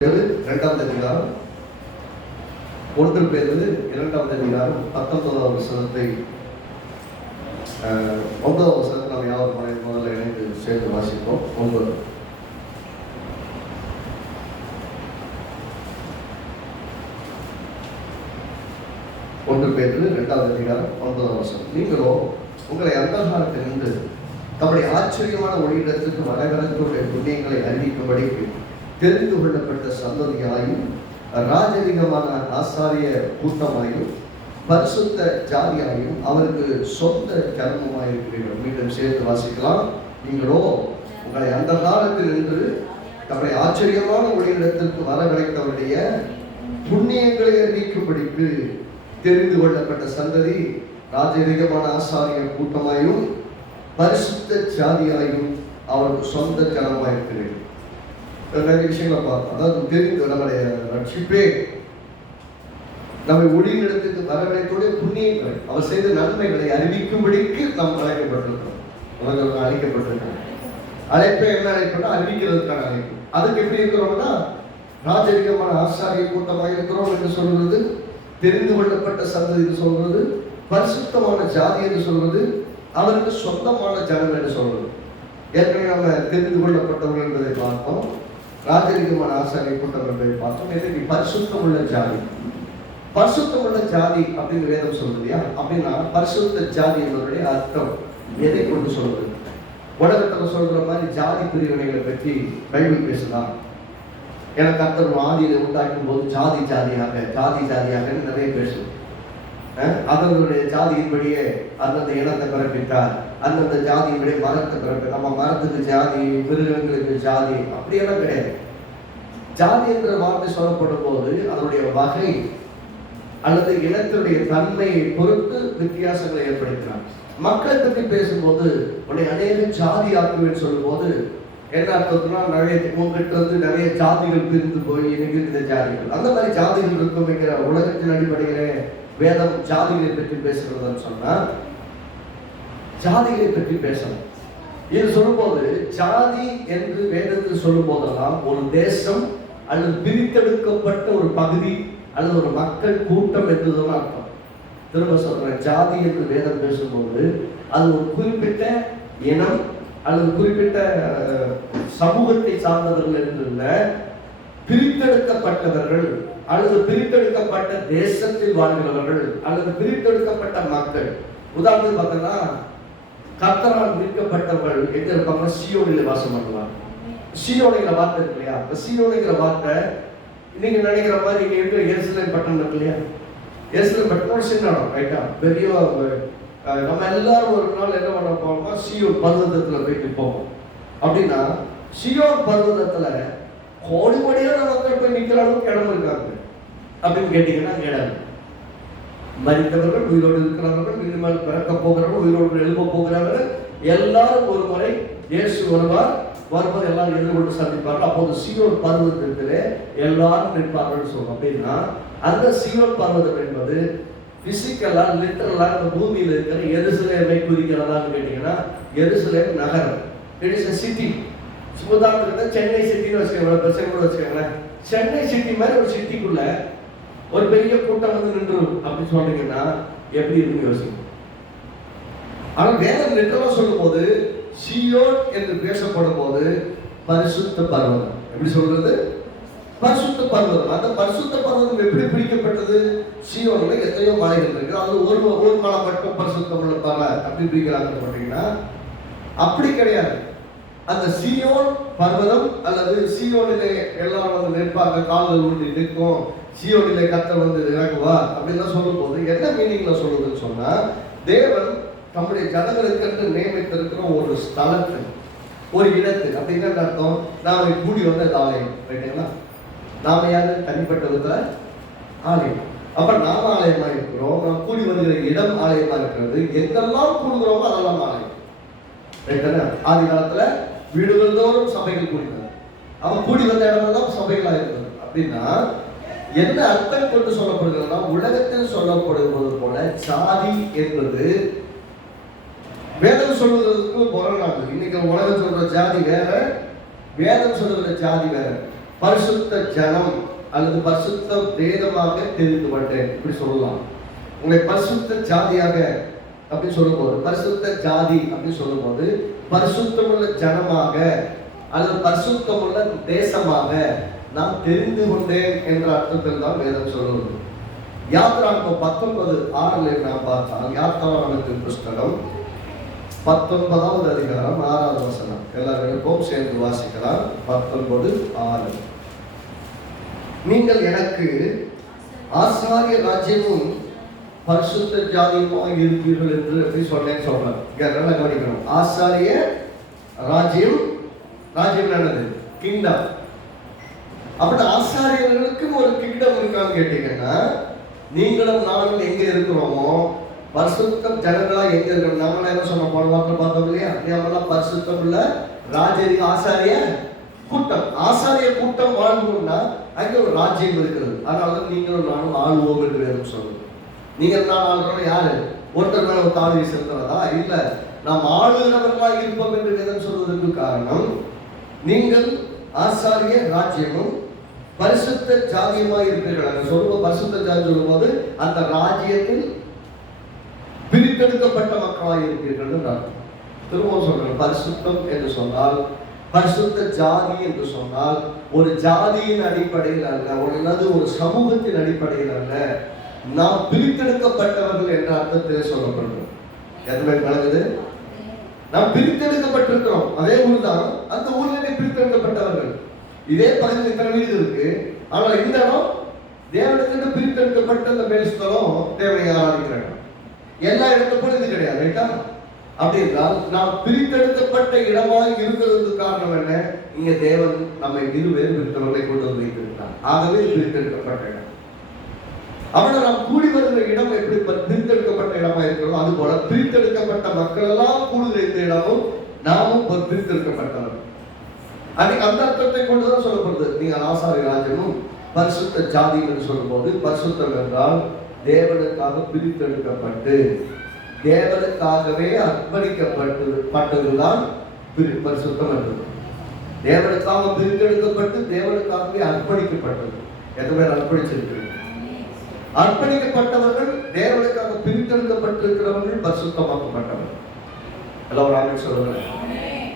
இரண்டாவது அதிகாரம் 1 பேதுரு 2வது அதிகாரம் 19வது வசனத்தை 9வது வசனத்தை நாம் யாவர் முதல்ல இணைந்து சேர்ந்து வாசிப்போம். 1 பேதுரு 2வது அதிகாரம் 9வது வசனம். நீங்களோ உங்களை அந்தகாரத்தில் நின்று தம்முடைய ஆச்சரியமான ஒளியிடத்துக்கு வரவரத்துடைய புண்ணியங்களை அறிவிக்கும்படி தெரிந்து கொள்ளப்பட்ட சந்ததியாயும் ராஜரிகமான ஆசாரிய கூட்டமாயும் பரிசுத்த ஜாதியாயும் அவருக்கு சொந்த ஜனமுமாயிருக்கிறீர்கள். மீண்டும் சேர்த்து வாசிக்கலாம். நீங்களோ உங்களை அந்த காலத்தில் நின்று தம்முடைய ஆச்சரியமான ஒளியிடத்திற்கு வரவழைத்தவருடைய புண்ணியங்களை அறிவிக்கும்படிக்கு தெரிந்து கொள்ளப்பட்ட சந்ததி, ராஜரிகமான ஆசாரிய கூட்டமாயும் பரிசுத்த ஜாதியாயும் அவருக்கு சொந்த ஜனமாயிருக்கிறீர்கள். நிறைய விஷயங்களை பார்த்தோம். அதாவது தெரிந்து நம்முடைய ரட்சிப்பே நம்மை ஒளியிடத்துக்கு வரவழைத்தோடைய புண்ணியங்களை, அவர் செய்த நன்மைகளை அறிவிக்கும்படிக்கு நாம் அழைக்கப்பட்டிருக்கிறோம். அழைக்கப்பட்டிருக்கிறோம். அழைப்பை என்ன அழைப்புனா அறிவிக்கிறதுக்கான அழைப்பு. அதுக்கு எப்படி இருக்கிறோம்னா ராஜரிகமான ஆசாரிய கூட்டமாக இருக்கிறோம் என்று சொல்றது, தெரிந்து கொள்ளப்பட்ட சந்ததி என்று சொல்றது, பரிசுத்தமான ஜாதி என்று சொல்வது, அவருக்கு சொந்தமான ஜனம் என்று சொல்வது. ஏற்கனவே நம்ம தெரிந்து கொள்ளப்பட்டவர்கள் என்பதை பார்த்தோம், ராஜரிகமான ஆசாரிய கூட்டம் என்பதை பார்த்தோம். இன்னைக்கு பரிசுத்தம் உள்ள ஜாதி. பரிசுத்தம் உள்ள ஜாதி அப்படின்னு வேதம் சொல்றது இல்லையா? அப்படின்னா பரிசுத்த ஜாதி என்பதனுடைய அர்த்தம் எதை கொண்டு சொல்றது? உலகத்தில் சொல்ற மாதிரி ஜாதி பிரிவினைகளை பற்றி பைபிள் பேசலாம். எனக்கு கர்த்தர் ஆதியில உண்டாக்கும் போது ஜாதி ஜாதியாக நிறைய பேசும். அதனுடைய ஜாதியின்படியே அந்தந்த இனத்தை பிறப்பித்தார், அந்தந்த ஜாதியின்படியே மரத்தை பிறப்பித்தார். நம்ம மரத்துக்கு ஜாதி, மிருகங்களுக்கு ஜாதி, அப்படியெல்லாம் கிடையாது. ஜாதி என்ற வார்த்தை சொல்லப்படும் போது அதனுடைய வகை அல்லது இனத்தினுடைய தன்மையை பொறுத்து வித்தியாசங்களை ஏற்படுத்தினார். மக்களை பற்றி பேசும்போது உன்னை அநேக ஜாதி ஆக்குவேன்னு சொல்லும் போது என்ன அர்த்தம்னா, நிறைய ஜாதிகள் பிரிந்து போய் இன்னைக்கு இந்த ஜாதிகள், அந்த மாதிரி ஜாதிகள் இருக்கும். உலகத்தின் அடிப்படையில வேதம் ஜாதிகளை பற்றி பேசுறதுன்னு சொன்னா ஜாதிகளை பற்றி பேசணும். இது சொல்லும்போது ஜாதி என்று வேதத்தில் சொல்லும் போதெல்லாம் ஒரு தேசம் அல்லது பிரித்தெடுக்கப்பட்ட ஒரு பகுதி அல்லது ஒரு மக்கள் கூட்டம் என்றுதான் அர்த்தம். திரும்ப சொல்றேன், ஜாதி என்று வேதம் பேசும்போது அது ஒரு குறிப்பிட்ட இனம் அல்லது குறிப்பிட்ட சமூகத்தை சார்ந்தவர்கள் என்றுள்ள பிரித்தெடுக்கப்பட்டவர்கள் அல்லது பிரித்தெடுக்கப்பட்ட தேசத்தில் வாழ்கிறவர்கள் அல்லது பிரித்தெடுக்கப்பட்ட மக்கள். உதாரணத்துக்கு பார்த்தோம்னா கர்த்தரால் மீட்கப்பட்டவர்கள் எங்க இருப்பாங்க? சீயோனில வாசம் பண்ணுவாங்க. சீயோனிங்கிற வார்த்தை இருக்கு இல்லையா? சீயோனிங்கிற வார்த்தை நீங்க நினைக்கிற மாதிரி இங்க இருக்கிற எருசலேம் பட்டணம் இருக்கு இல்லையா? எருசலேம் பட்டணம் சின்ன இடம், ரைட்டா? பெரிய நம்ம எல்லாரும் ஒரு நாள் என்ன பண்ண போறோம்னா சீயோன் பர்வதத்துல போயிட்டு போவோம். அப்படின்னா சீயோன் பர்வதத்துல கோடி கோடியான மக்கள் போய் நிக்கிற அளவுக்கு இடம் இருக்காங்க அப்படின்னு கேட்டீங்கன்னா கிடையாது. மரித்தவர்கள், உயிரோடு இருக்கிறவர்கள், இனிமேல் பிறக்க போகிறவர்கள், உயிரோடு எழுப்ப போகிறவர்கள் எல்லாரும் ஒரு முறை இயேசு வரும்போது எல்லாரும் எதிர்கொண்டு சந்திப்பார்கள். அப்போது சீயோன் பர்வதத்திலே எல்லாரும் நிற்பார்கள் சொல்றோம். அப்படின்னா அந்த சீயோன் பர்வதம் என்பது பிசிக்கலா லிட்டரலா இந்த பூமியில இருக்கிற எருசலேமை குறிக்கிறதான்னு கேட்டீங்கன்னா எருசலேம் நகரம். It is a city. உதாரணத்துக்கு சென்னை சிட்டின்னு வச்சுக்கோங்களேன். சென்னை சிட்டி மாதிரி ஒரு சிட்டிக்குள்ள ஒரு பெரிய கூட்டம் வந்து நின்றும் அப்படின்னு சொன்னீங்கன்னா எப்படி இருக்குன்னு யோசிக்கும். ஆனா வேதம் லிட்டரலா சொல்லும் போது சீயோன் என்று பேசப்படும் போது பரிசுத்த பர்வதம். எப்படி சொல்றது? பரிசுத்த பர்வதம். அந்த பரிசுத்த பர்வதம் எப்படி பிரிக்கப்பட்டது? சீயோன்ல எத்தனையோ மலைகள் இருக்கு, அது ஒரு மலை மட்டும் பரிசுத்தம் உள்ள மலை அப்படி பிரிக்கிறாங்கன்னு சொன்னீங்கன்னா அப்படி கிடையாது. அந்த சீயோன் பர்வதம் அல்லது சீயோனிலே எல்லாரும் வந்து நிற்பாங்க, கால்கள் ஊன்றி நிற்கும், சீயோனிலே கர்த்தர் வந்து இறங்குவா அப்படின்லாம் சொல்லும் போது என்ன மீனிங்ல சொல்லுதுன்னு சொன்னா, தேவன் நம்முடைய ஜனங்களுக்கு நியமித்திருக்கிற ஒரு ஸ்தலத்து, ஒரு இடத்து. அப்படின்னா அர்த்தம் நாம கூடி வந்த ஆலயம், ரைட்டுங்களா? நாம யாரு? தனிப்பட்ட விதத்துல ஆலயம். அப்ப நாம ஆலயமா இருக்கிறோம். நாம் கூடி வருகிற இடம் ஆலயமா இருக்கிறது. எங்கெல்லாம் கூடுகிறோமோ அதெல்லாம் ஆலயம், ரைட்டா? ஆதி காலத்துல வீடுகள் தோறும் சபைகள் கூடினது. அவன் கூடி வந்த இடமெல்லாம் சபைகளா இருந்தது. அப்படின்னா என்ன அர்த்தம் கொண்டு சொல்லப்படுகிறதுனா, உலகத்தில் சொல்லப்படுவது போல ஜாதி என்பது வேதம் சொல்வதற்கு முரணானது. இன்னைக்கு உலகம் சொல்ற ஜாதி வேற, வேதம் சொல்லுகிற ஜாதி வேற. பரிசுத்த ஜனம் அல்லது பரிசுத்த வேதமாக தெரிந்து கொண்டேன், இப்படி சொல்லலாம். உங்களை பரிசுத்த ஜாதியாக அப்படின்னு சொல்லும்போது, பரிசுத்த ஜாதி அப்படின்னு சொல்லும்போது பரிசுத்தமுள்ள ஜனமாக அல்லது பரிசுத்தமுள்ள தேசமாக நான் தெரிந்து கொண்டேன் என்ற அர்த்தத்தில் தான் வேதம் சொல்லுவது. யாத்திராகமம் 19:6 நாம் பார்த்தால், யாத்திராகமத்தின் புஸ்தகம் 19வது அதிகாரம் 6வது வசனம், எல்லாருக்கும் சேர்ந்து வாசிக்கலாம். 19:6, நீங்கள் எனக்கு ஆசாரிய ராஜ்யமும் பரிசுத்த ஜாதியுமாக இருப்பீர்கள் என்று எப்படி சொன்னேன்னு சொல்றேன். நல்லா கவனிக்கணும். ஆசாரிய ராஜ்யம், ராஜ்யம் என்னது? கிங்டம். அப்படி ஆசாரியர்களுக்கு ஒரு கிங்டம் இருக்கான்னு கேட்டீங்கன்னா, நீங்களும் நானும் எங்க இருக்கிறோமோ, பரிசுத்த ஜனங்களா எங்க இருக்கிறோம். நம்மள என்ன சொன்ன போன வாரத்தில் பார்த்தோம் இல்லையா? நம்மளாம் பரிசுத்தம் உள்ள ராஜ்ய ஆசாரிய கூட்டம். ஆசாரிய கூட்டம் வாழ்ந்தோம்னா அங்கே ஒரு ராஜ்யம் இருக்கிறது. அதனால நீங்களும் நானும் ஆளுவோம் என்று வேதம் சொல்லுது. நீங்கள் நான் ஆளுறோம் யாரு? ஒருத்தர் மேல ஒரு காவிரி செலுத்துறதா? இல்ல, நாம் ஆளுகிறவர்களாக இருப்போம் என்று வேதம் சொல்வதற்கு காரணம், நீங்கள் ஆசாரிய ராஜ்யமும் பரிசுத்த ஜாதியுமாக இருப்பீர்கள். சொல்லுவோம் பரிசுத்த ஜாதி சொல்லும்போது அந்த ராஜ்யத்தில் பிரித்தெடுக்கப்பட்ட மக்களாக இருப்பீர்கள். திரும்ப சொல்றேன், பரிசுத்தம் என்று சொன்னால், பரிசுத்த ஜாதி என்று சொன்னால் ஒரு ஜாதியின் அடிப்படையில் அல்ல, ஒரு சமூகத்தின் அடிப்படையில் அல்ல, நாம் பிரித்தெடுக்கப்பட்டவர்கள் என்ற அர்த்தத்திலே சொல்லப்படுறோம். எதுவுமே கலங்குது. நாம் பிரித்தெடுக்கப்பட்டிருக்கிறோம். அதே ஊர் தான், அந்த ஊரிலே பிரித்தெடுக்கப்பட்டவர்கள். இதே பகுதியில் இத்தனை வீடு இருக்கு. ஆனால் இந்த இடம் தேவனுக்கு பிரித்தெடுக்கப்பட்ட அந்த மேல்ஸ்தலம் தேவனை ஆராதிக்கிறாங்க. எல்லா இடத்துக்கும் இது கிடையாது, ரைட்டா? அப்படி என்றால் நாம் பிரித்தெடுக்கப்பட்ட இடமாக இருக்கிறதுக்கு காரணம் என்ன? இங்க தேவன் நம்மை இருவேறு பிரித்தவர்களை கொண்டு வந்து வைத்திருக்கிறார். ஆகவே பிரித்தெடுக்கப்பட்ட இடம். அவனை நாம் கூடி வருகிற இடம் எப்படி பிரித்தெடுக்கப்பட்ட இடமா இருக்கிறோம், அது போல பிரித்தெடுக்கப்பட்ட மக்கள் எல்லாம் கூடுகிற இந்த இடமும் நாமும் பிரித்தெடுக்கப்பட்டவர். அன்னைக்கு அந்த அர்த்தத்தை கொண்டுதான் சொல்லப்படுது. நீங்கள் ஆசாரிய ராஜ்யமும் பரிசுத்த ஜாதி என்று சொல்லும் போது, பரிசுத்தம் என்றால் தேவனுக்காக பிரித்தெடுக்கப்பட்டு தேவனுக்காகவே அர்ப்பணிக்கப்பட்டதுதான் பரிசுத்தம் என்றது. தேவனுக்காக பிரித்தெடுக்கப்பட்டு தேவனுக்காகவே அர்ப்பணிக்கப்பட்டது. எத்தனை பேர் அர்ப்பணிச்சிருக்கிறீங்க? அர்ப்பணிக்கப்பட்டவர்கள், தேவனுக்காக பிரித்தெடுக்கப்பட்டிருக்கிறவர்கள் பரிசுத்தமாக்கப்பட்டவர்கள். எல்லாம் ஒரு ஆமென் சொல்லுங்க.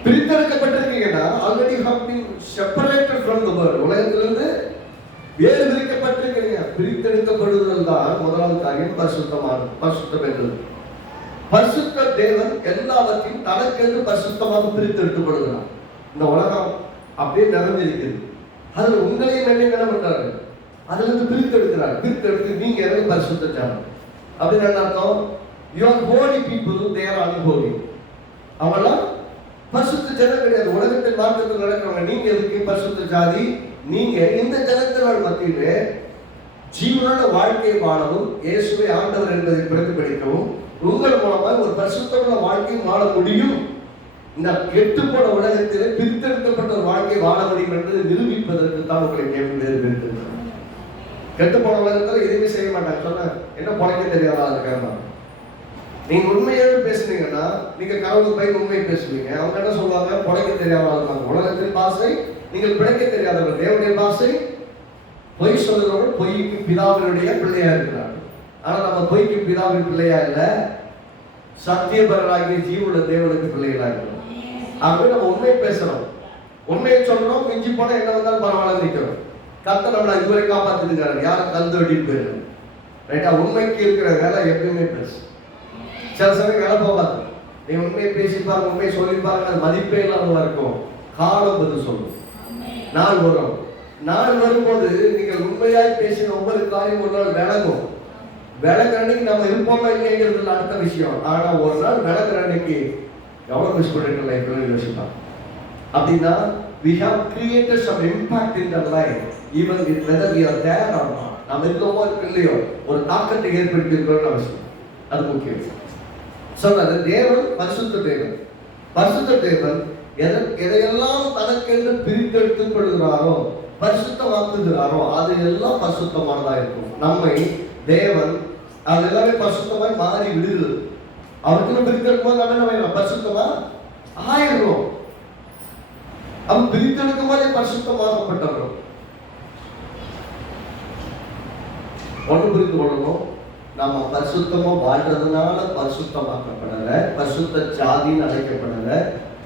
பிரித்தெடுக்கப்பட்டிருக்கீங்கன்னா already have been separated from the world. உலகத்திலிருந்து வேறு பிரிக்கப்பட்டிருக்கீங்க. பிரித்தெடுக்கப்படுதல் தான் முதலாவது காரியம். பரிசுத்தம் என்றது. பரிசுத்த தேவன் எல்லாவற்றையும் தனக்கென்று பரிசுத்தமாக பிரித்தெடுக்கப்படுகிறார். இந்த உலகம் அப்படியே நிறைஞ்சிருக்கிறது. அதுல உங்களையும் என்ன பண்றாரு? அதுல இருந்து பிரித்தெடுக்கிறார். பிரித்தெடுத்து நீங்க எனக்கு பரிசுத்த ஜனம் அப்படின்னு என்ன அர்த்தம்? You are holy people, they are unholy. அவெல்லாம் பரிசுத்த ஜனம் கிடையாது. உலகத்தின் மாற்றத்தில் நடக்கிறவங்க. நீங்க எதுக்கு பரிசுத்த ஜாதி? நீங்க இந்த ஜனத்தினால் மத்தியிலே ஜீவனோட வாழ்க்கையை வாழவும், இயேசுவை ஆண்டவர் என்பதை பிரதிபலிக்கவும், உங்கள் மூலமாக ஒரு பரிசுத்தமுள்ள வாழ்க்கை வாழ முடியும். இந்த கெட்டுப்போன உலகத்திலே பிரித்தெடுக்கப்பட்ட ஒரு வாழ்க்கை வாழ முடியும் என்று நிரூபிப்பதற்கு தான் உங்களை கேள்வி வேறு. கெட்டுப்போன உலகத்தில் எதுவுமே செய்ய மாட்டாங்க. சொன்ன என்ன பொழைக்க தெரியாதா இருக்காங்க. நீங்க உண்மையாவே பேசுனீங்கன்னா, நீங்க கடவுள் போய் உண்மையை பேசுவீங்க. அவங்க என்ன சொல்லுவாங்க? பொழைக்க தெரியாதா இருக்காங்க. உலகத்தின் பாசை நீங்கள் பிழைக்க தெரியாதவர்கள். தேவனுடைய பாசை பொய் சொல்லுறவர்கள் பொய்க்கு பிதாவினுடைய பிள்ளையா இருக்கிறார்கள். ஆனா நம்ம பொய்க்கு பிதாவின் பிள்ளையா இல்ல, சத்தியபரராகிய ஜீவனுள்ள தேவனுக்கு பிள்ளைகளா இருக்கிறோம். ஆகவே நம்ம உண்மையை பேசுறோம், உண்மையை சொல்றோம். மிஞ்சி போனா என்ன வந்தாலும் பரவாயில்ல நிற்கிறோம். கர்த்தர் நம்மளை இதுவரை காப்பாத்திருக்காரு. யாரும் கலந்து வெட்டிட்டு போயிடும். ரைட்டா? உண்மைக்கு இருக்கிற வேலை எப்பயுமே பேசு. சில சமயம் வேலை போகாது. நீ உண்மையை பேசிப்பாரு, உண்மையை சொல்லிப்பாருங்க, அது மதிப்பே இல்லாம இருக்கும். காலம் பதில் சொல்லும். நாள் வரும். நாள் வரும்போது நீங்கள் உண்மையாய் பேசின ஒவ்வொரு காரியம் ஒரு நாள் விளங்கும். விளக்குற அன்னைக்கு நம்ம இருப்போமா இல்லைங்கிறது அடுத்த விஷயம். ஆனா ஒரு நாள் விளக்குற அன்னைக்கு எவ்வளவு மிஸ் பண்ணிட்டு லைஃப்ல யோசிப்பான். அப்படின்னா we have created some impact in their life, even whether we are there or not. நம்ம இருக்கோமோ இல்லையோ ஒரு தாக்கத்தை ஏற்படுத்தி இருக்கிறோம்னு அவசியம். அது முக்கியம். சொல்றது தேவன் பரிசுத்த தேவன். பரிசுத்த தேவன் எதையெல்லாம் தனக்கென்று பிரித்தெடுத்துக் கொள்கிறாரோ, பரிசுத்தமாக்குகிறாரோ, அது எல்லாம் பரிசுத்தமானதா இருக்கும். நம்மை தேவன் அது எல்லாமே பரிசுத்தமாய் மாறி விடுகிறது. அவருக்குன்னு பிரித்தெடுக்கும் போது நம்ம என்ன பரிசுத்தமா ஆயிடுறோம். அவன் பிரித்தெடுக்கும் போதே பரிசுத்தமாகப்பட்டவரும். ஒன்று புரிந்து கொள்ளணும், நம்ம பரிசுத்தமா வாழ்றதுனால பரிசுத்தமாக்கப்படல, பரிசுத்த ஜாதின்னு அழைக்கப்படல,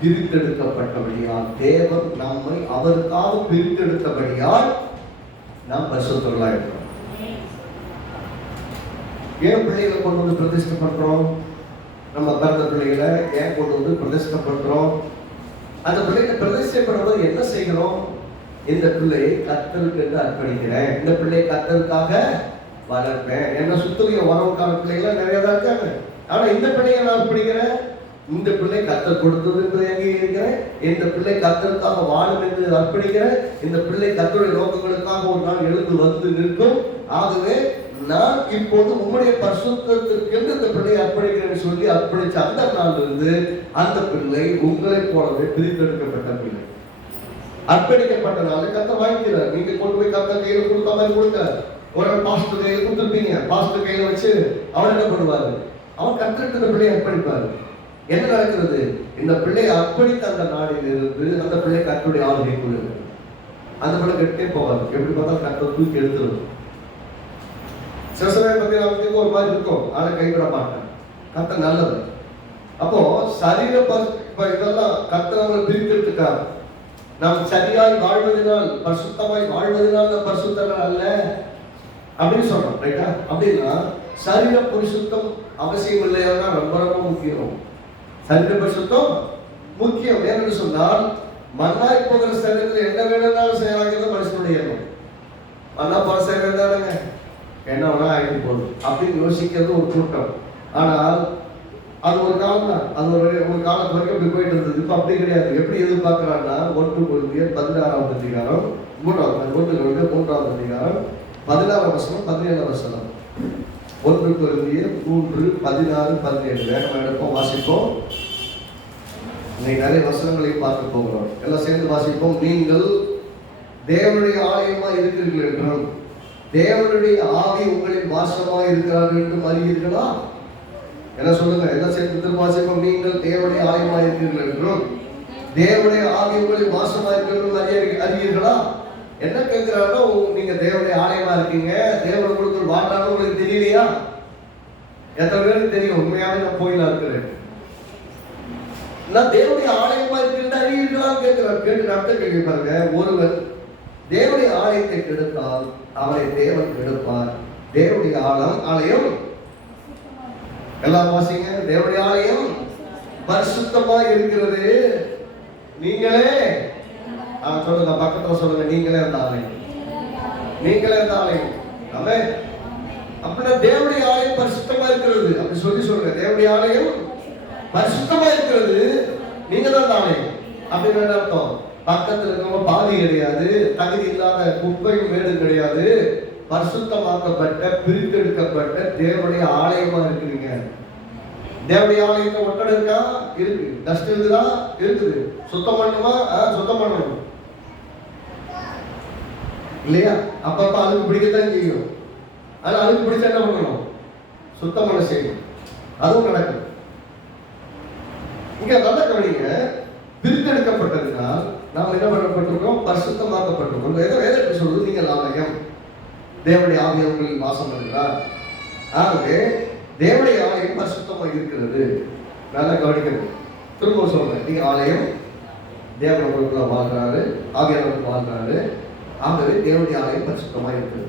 பிரித்தெடுக்கப்பட்டபடியால் தேவன் நம்மை அவருக்காக பிரித்தெடுத்தபடியால் நாம் பரிசுத்தர்களா இருக்கிறோம். ஏன் பிள்ளைகளை கொண்டு வந்து பிரதிஷ்டை பண்றோம்? நம்ம பிறந்த பிள்ளைகளை ஏன் கொண்டு வந்து பிரதிஷ்டை பண்றோம்? அந்த பிள்ளைகளை பிரதிஷ்டை பண்ணும்போது என்ன செய்கிறோம்? இந்த பிள்ளையை கர்த்தருக்கு என்று அர்ப்பணிக்கிறேன், இந்த பிள்ளையை கர்த்தருக்காக வளர்ப்பேன். என்ன சுத்தலிய வரவுக்கான பிள்ளைகள் நிறைய தான் இருக்காங்க. ஆனா இந்த பிள்ளையை நான் அர்ப்பணிக்கிறேன், இந்த பிள்ளை கர்த்தர் கொடுத்தது என்று இருக்கிறேன், இந்த பிள்ளை கர்த்தருக்காக வாழும் என்று அர்ப்பணிக்கிறேன், இந்த பிள்ளை கர்த்தருடைய நோக்கங்களுக்காக ஒரு நாள் எழுந்து வந்து நிற்கும். ஆகவே நான் இப்போது உங்களுடைய பரிசுத்தத்திற்கு இந்த பிள்ளையை அர்ப்பணிக்கிறேன் சொல்லி அர்ப்பணிச்ச அந்த நாள் இருந்து அந்த பிள்ளை உங்களை போலவே பிரித்தெடுக்கப்பட்ட பிள்ளை. அர்ப்பணிக்கப்பட்டனால கர்த்தர் வாங்கிக்கிறார். நீங்க கொண்டு போய் கர்த்தர் கையில கொடுத்த மாதிரி கொடுக்க, ஒரு பாஸ்டர் கையில கொடுத்துருப்பீங்க, பாஸ்டர் கையில வச்சு அவர் என்ன பண்ணுவாரு? அவன் கர்த்தருக்கு இந்த பிள்ளையை அர்ப்பணிப்பாரு. என்ன நடக்கிறது? இந்த பிள்ளையை அர்ப்பணித்த அந்த நாளில் இருந்து அந்த பிள்ளை கர்த்தருடைய ஆளுகைக்குள்ள அந்த பிள்ளை கெட்டே போவாரு. எப்படி பார்த்தா கர்த்தர் தூக்கி எடுத்துரும். சில சமயம் பார்த்தீங்கன்னா ஒரு மாதிரி இருக்கும், ஆனா கைவிட மாட்டேன். கர்த்தர் நல்லது. அப்போ சரீர இதெல்லாம் கர்த்தர் அவங்களை பிரித்தெடுத்துட்டார். நாம் சரியாய் வாழ்வதனால், பரிசுத்தமாய் வாழ்வதனால் நாம் பரிசுத்தர்கள் அல்ல அப்படின்னு சொல்றோம். ரைட்டா? அப்படின்னா சரீர பரிசுத்தம் அவசியம் இல்லையா? ரொம்ப ரொம்ப முக்கியம். சரீர பரிசுத்தம் முக்கியம். ஏன்னு சொன்னால் மண்ணாய் போகிற சரீரத்தில் என்ன வேணும்னாலும் செய்யறாங்கிறது மனுஷனுடைய எண்ணம். மண்ணா போற சரீரம் தானுங்க, என்ன வேணா ஆகிட்டு போகுது அப்படின்னு யோசிக்கிறது ஒரு கூட்டம். ஆனால் அது ஒரு காலம் தான், அது ஒரு காலம் வரைக்கும் அப்படி போயிட்டு இருந்தது. இப்போ அப்படி கிடையாது. எப்படி எதிர்பார்க்கிறான்னா 1 Corinthians 16வது அதிகாரம் 3வது அதிகாரம் 16வது வசனம் 17வது வசனம். 1 Corinthians 3:16-17 வேகமாக எடுப்போம், வாசிப்போம். இன்னைக்கு நிறைய வசனங்களை பார்க்க போகிறோம், எல்லாம் சேர்ந்து வாசிப்போம். நீங்கள் தேவனுடைய ஆலயமா இருக்கிறீர்கள் என்றும் தேவனுடைய ஆவி உங்களின் வாசமா இருக்கிறார்கள் என்றும் அறிவீர்களா? என்ன சொல்லுங்க, எல்லாம் சேர்த்து வாசிப்போம். நீங்கள் தேவனுடைய ஆலயமா இருக்கிறீர்கள் என்றும் தேவனுடைய ஆவி உங்களின் வாசமா இருக்கிறது அறிவீர்களா? என்ன கேட்கிறாரோ, நீங்க தேவனுடைய ஆலயமா இருக்கீங்க, தேவன் உங்களுக்கு வாழ்றாங்க, உங்களுக்கு தெரியலையா? எத்தனை பேருக்கு தெரியும் உண்மையாவே நான் கோயிலா இருக்கிறேன், நான் தேவனுடைய ஆலயமா இருக்கிறது அறிவீர்களான்னு கேட்கிறார். கேட்டு அர்த்தம் கேள்வி பாருங்க. ஒருவன் தேவனுடைய ஆலயத்தை கெடுத்தால் அவரை தேவன் கெடுப்பார். தேவனுடைய ஆலயம் எல்லாம் வாசிங்க. தேவனுடைய ஆலயம் பரிசுத்தமா இருக்கிறது, நீங்களே சொல்லுங்க, பக்கத்துல சொல்லுங்க, நீங்களே அந்த ஆலயம், நீங்களே அந்த ஆலயம். அப்படின்னா தேவனுடைய ஆலயம் பரிசுத்தமா இருக்கிறது அப்படி சொல்லுங்க. தேவனுடைய ஆலயம் பரிசுத்தமா இருக்கிறது, நீங்க தான் அந்த ஆலயம் அப்படின்னு அர்த்தம். பக்கத்துல இருக்கவங்க பாதி கிடையாது, தகுதி இல்லாத குப்பையும் மேடும் கிடையாது, பரிசுத்தமாக்கப்பட்ட பிரித்தெடுக்கப்பட்ட தேவனுடைய ஆலயமா இருக்கிறீங்க. தேவனுடைய ஆலயத்தை ஒட்டடை இருக்கா? இருக்கு. டஸ்ட் இருக்குதா? இருக்குது. சுத்தம் பண்ணுமா? சுத்தம் பண்ணணும் இல்லையா? அப்பப்ப அழுக்கு பிடிக்கத்தான் செய்யும். ஆனா அழுக்கு பிடிச்சா என்ன பண்ணணும்? சுத்தம் பண்ண செய்யும். அதுவும் நடக்கும். இங்க நல்ல கவனிங்க. பிரித்தெடுக்கப்பட்டதுனால் நாம் என்ன பண்ணப்பட்டிருக்கோம்? பரிசுத்தமாக்கப்பட்டிருக்கோம். வேதத்தை சொல்றது நீங்கள் ஆலயம், தேவனுடைய ஆவி உங்களில் வாசம் பண்ணுகிறார். ஆகவே தேவனுடைய ஆலயம் பரிசுத்தமாக இருக்கிறது. நல்லா கவனிக்கிறது. திரும்ப சொல்றேன், நீங்க ஆலயம், தேவன் உங்களுக்குள்ள வாழ்றாரு, ஆவியானவருக்கு வாழ்றாரு. ஆகவே தேவனுடைய ஆலயம் பரிசுத்தமாக இருக்குது.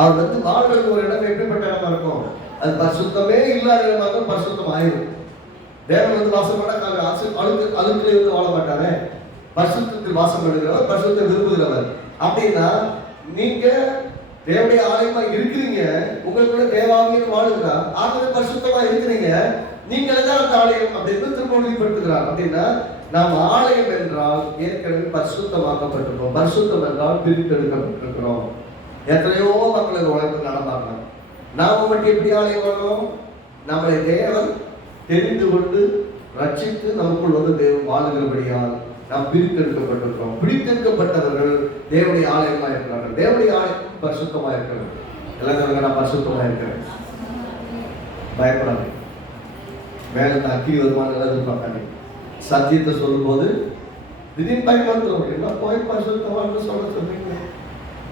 அவர் வந்து வாழ்றது ஒரு இடம் எப்படிப்பட்ட இடமா இருக்கும்? அது பரிசுத்தமே இல்லாத இடமாக பரிசுத்தம் ஆயிரும். தேவன் வந்து வாசம் பண்ண அழுத்துல இருந்து வாழ மாட்டாரு. பரிசுத்தத்தில் வாசம் பண்ணுகிறவர், பரிசுத்தத்தை விரும்புகிறவர். அப்படின்னா நீங்க தேவனுடைய ஆலயமா இருக்கிறீங்க, உங்களுக்குள்ள தேவாவியன் வாழுகிறார். ஆகவே பரிசுத்தமா இருக்கிறீங்க, நீங்களே தான் அந்த ஆலயம் அப்படின்னு திரும்ப உறுதிப்படுத்துகிறார். அப்படின்னா நாம் ஆலயம் என்றால் ஏற்கனவே பரிசுத்தமாக்கப்பட்டிருக்கோம். பரிசுத்தம் என்றால் பிரித்தெடுக்கப்பட்டிருக்கிறோம். எத்தனையோ மக்கள் இந்த உலகத்தில் நடந்தாங்க. நாம மட்டும் எப்படி ஆலயம் வரணும்? நம்மளை தேவன் தெரிந்து கொண்டு ரட்சித்து நமக்குள் வந்து தேவன் வாழுகிறபடியால் நாம் பிரித்தெடுக்கப்பட்டிருக்கிறோம். பிரித்தெடுக்கப்பட்டவர்கள் தேவனுடைய ஆலயமா இருக்கிறார்கள். தேவனுடைய ஆலயம் பரிசுத்தமா இருக்கிறது. எல்லாம் நான் பரிசுத்தமா இருக்கிறேன், பயப்படாது. மேல அக்கி வருமானம் எதிர்பார்க்காங்க. சத்தியத்தை சொல்லும் போது திடீர்னு பயன்படுத்துறோம். என்ன போய் பரிசுத்தமானு சொல்ல சொல்றீங்க?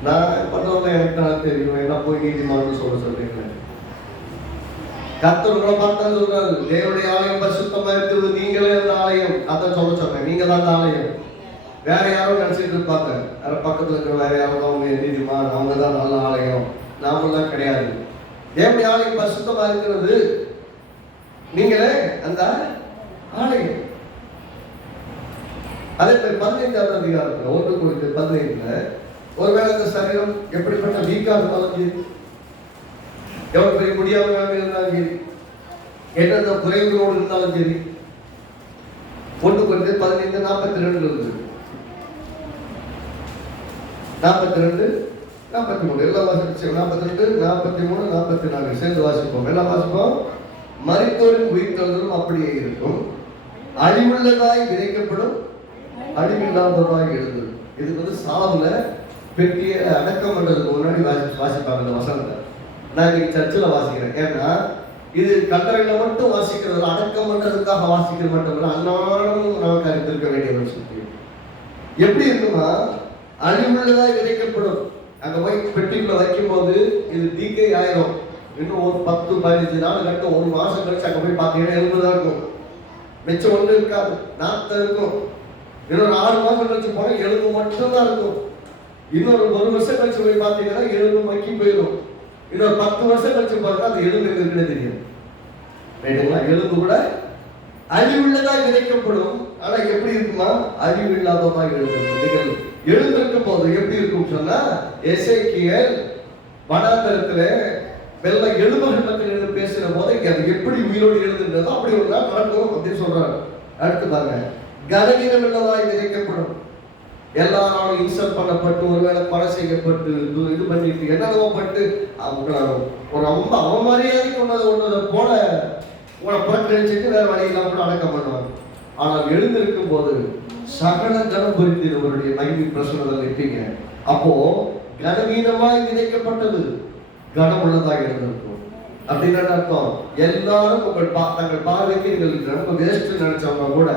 நான் பண்ணவங்க எனக்கு தான் தெரியும், என்ன போய் நீதிமான்னு சொல்றீங்க. கர்த்தர் உங்களை பார்த்தா சொல்றாரு, தேவனுடைய ஆலயம் பரிசுத்தமா இருக்கிறது, நீங்களே அந்த ஆலயம். அதான் சொன்னேன், நீங்க தான் அந்த ஆலயம். வேற யாரும் நினைச்சிட்டு இருப்பாங்க, பக்கத்துல இருக்கிற வேற யாரும் அவங்க நீதிமான், அவங்க தான் நல்ல ஆலயம். நாமெல்லாம் கிடையாது. தேவனுடைய ஆலயம் பரிசுத்தமா இருக்கிறது, நீங்களே அந்த ஆலயம். அதே மாதிரி 15வது அதிகாரத்துல 1:15 ஒருவேளை இந்த சரீரம் எப்படிப்பட்ட வீக்கா இருந்தாலும் சரி, எவ்வளவு பெரிய முடியாம இருந்தாலும் சரி, என்னென்ன குறைகளோடு இருந்தாலும் சரி, 1:15-42 இருக்கு. 42, 43 எல்லாம் வாசிச்சு 42, 43, 44 சேர்ந்து வாசிப்போம். எல்லாம் வாசிப்போம். மரித்தோரின் உயிர்த்தெழுதலும் அப்படியே இருக்கும். அழிவுள்ளதாய் விதைக்கப்படும், அழிவில்லாததாய் எழுது. இது சாவுல பெட்டிய அடக்கம் பண்றதுக்கு முன்னாடி வாசிப்பாங்க இந்த வசனத்தை. நான் இன்னைக்கு சர்ச்சில் வாசிக்கிறேன். ஏன்னா இது கல்லறையில மட்டும் வாசிக்கிறது, அடக்கம் பண்றதுக்காக வாசிக்கிறது மட்டும் இல்லை, அன்னாலும் நமக்கு அறிந்திருக்க வேண்டிய ஒரு சுத்தி. எப்படி இருக்குமா, அழிவுள்ளதாய் விதைக்கப்படும். அங்க போய் பெட்டிக்குள்ள வைக்கும் போது இது தீக்கை ஆயிரும். இன்னும் ஒரு 10-15 நாள் கட்ட, ஒரு மாசம் கழிச்சு அங்க போய் பார்த்தீங்கன்னா எலும்புதான் இருக்கும், மிச்சம் ஒண்ணு இருக்காது, நாத்த இருக்கும். இன்னொரு 6 மாசம் கழிச்சு போனா எலும்பு மட்டும்தான் இருக்கும். இன்னொரு 1 வருஷம் கழிச்சு போய் பார்த்தீங்கன்னா எலும்பு மக்கி போயிடும். இன்னொரு 10 வருஷம் கழிச்சு பார்த்தா அந்த எலும்பு எங்க இருக்குன்னு தெரியும். ரைட்டுங்களா? எலும்பு கூட அழிவுள்ளதாய் விதைக்கப்படும். ஆனா எப்படி இருக்குமா, அழிவு இல்லாததாக எழுந்திருக்கும். எழுந்திருக்கும் போது எப்படி இருக்கும் சொன்னா, எசேக்கியேல் வனாந்தரத்துல வெள்ள எலும்புகள் மக்கள் பேசுற போது அது எப்படி உயிரோடு எழுதுன்றதோ அப்படி ஒரு நாள் நடக்கும் அப்படின்னு சொல்றாரு. அடுத்து பாருங்க, கனவீனம் உள்ளதாய் விதைக்கப்படும். எல்லா நாளும் இன்சல்ட் பண்ணப்பட்டு, ஒருவேளை கொலை செய்யப்பட்டு, இது பண்ணிட்டு என்னென்னவோ பட்டு அவங்க ஒரு ரொம்ப அவமரியாதை கொண்டதை போல உங்களை புறக்கணிச்சுட்டு வேற வழியெல்லாம் கூட அடக்கம் பண்ணுவாங்க. ஆனால் எழுந்திருக்கும் போது சகல கனம் குறித்தவருடைய மகிமை பிரசனத்தில் இருப்பீங்க. அப்போ கனவீனமாய் விதைக்கப்பட்டது கனம் உள்ளதாக இருந்திருக்கும். அப்படின்னு அர்த்தம், எல்லாரும் தங்கள் பார்வைக்கு எங்களுக்கு ரொம்ப வேஸ்ட் நினைச்சவங்க கூட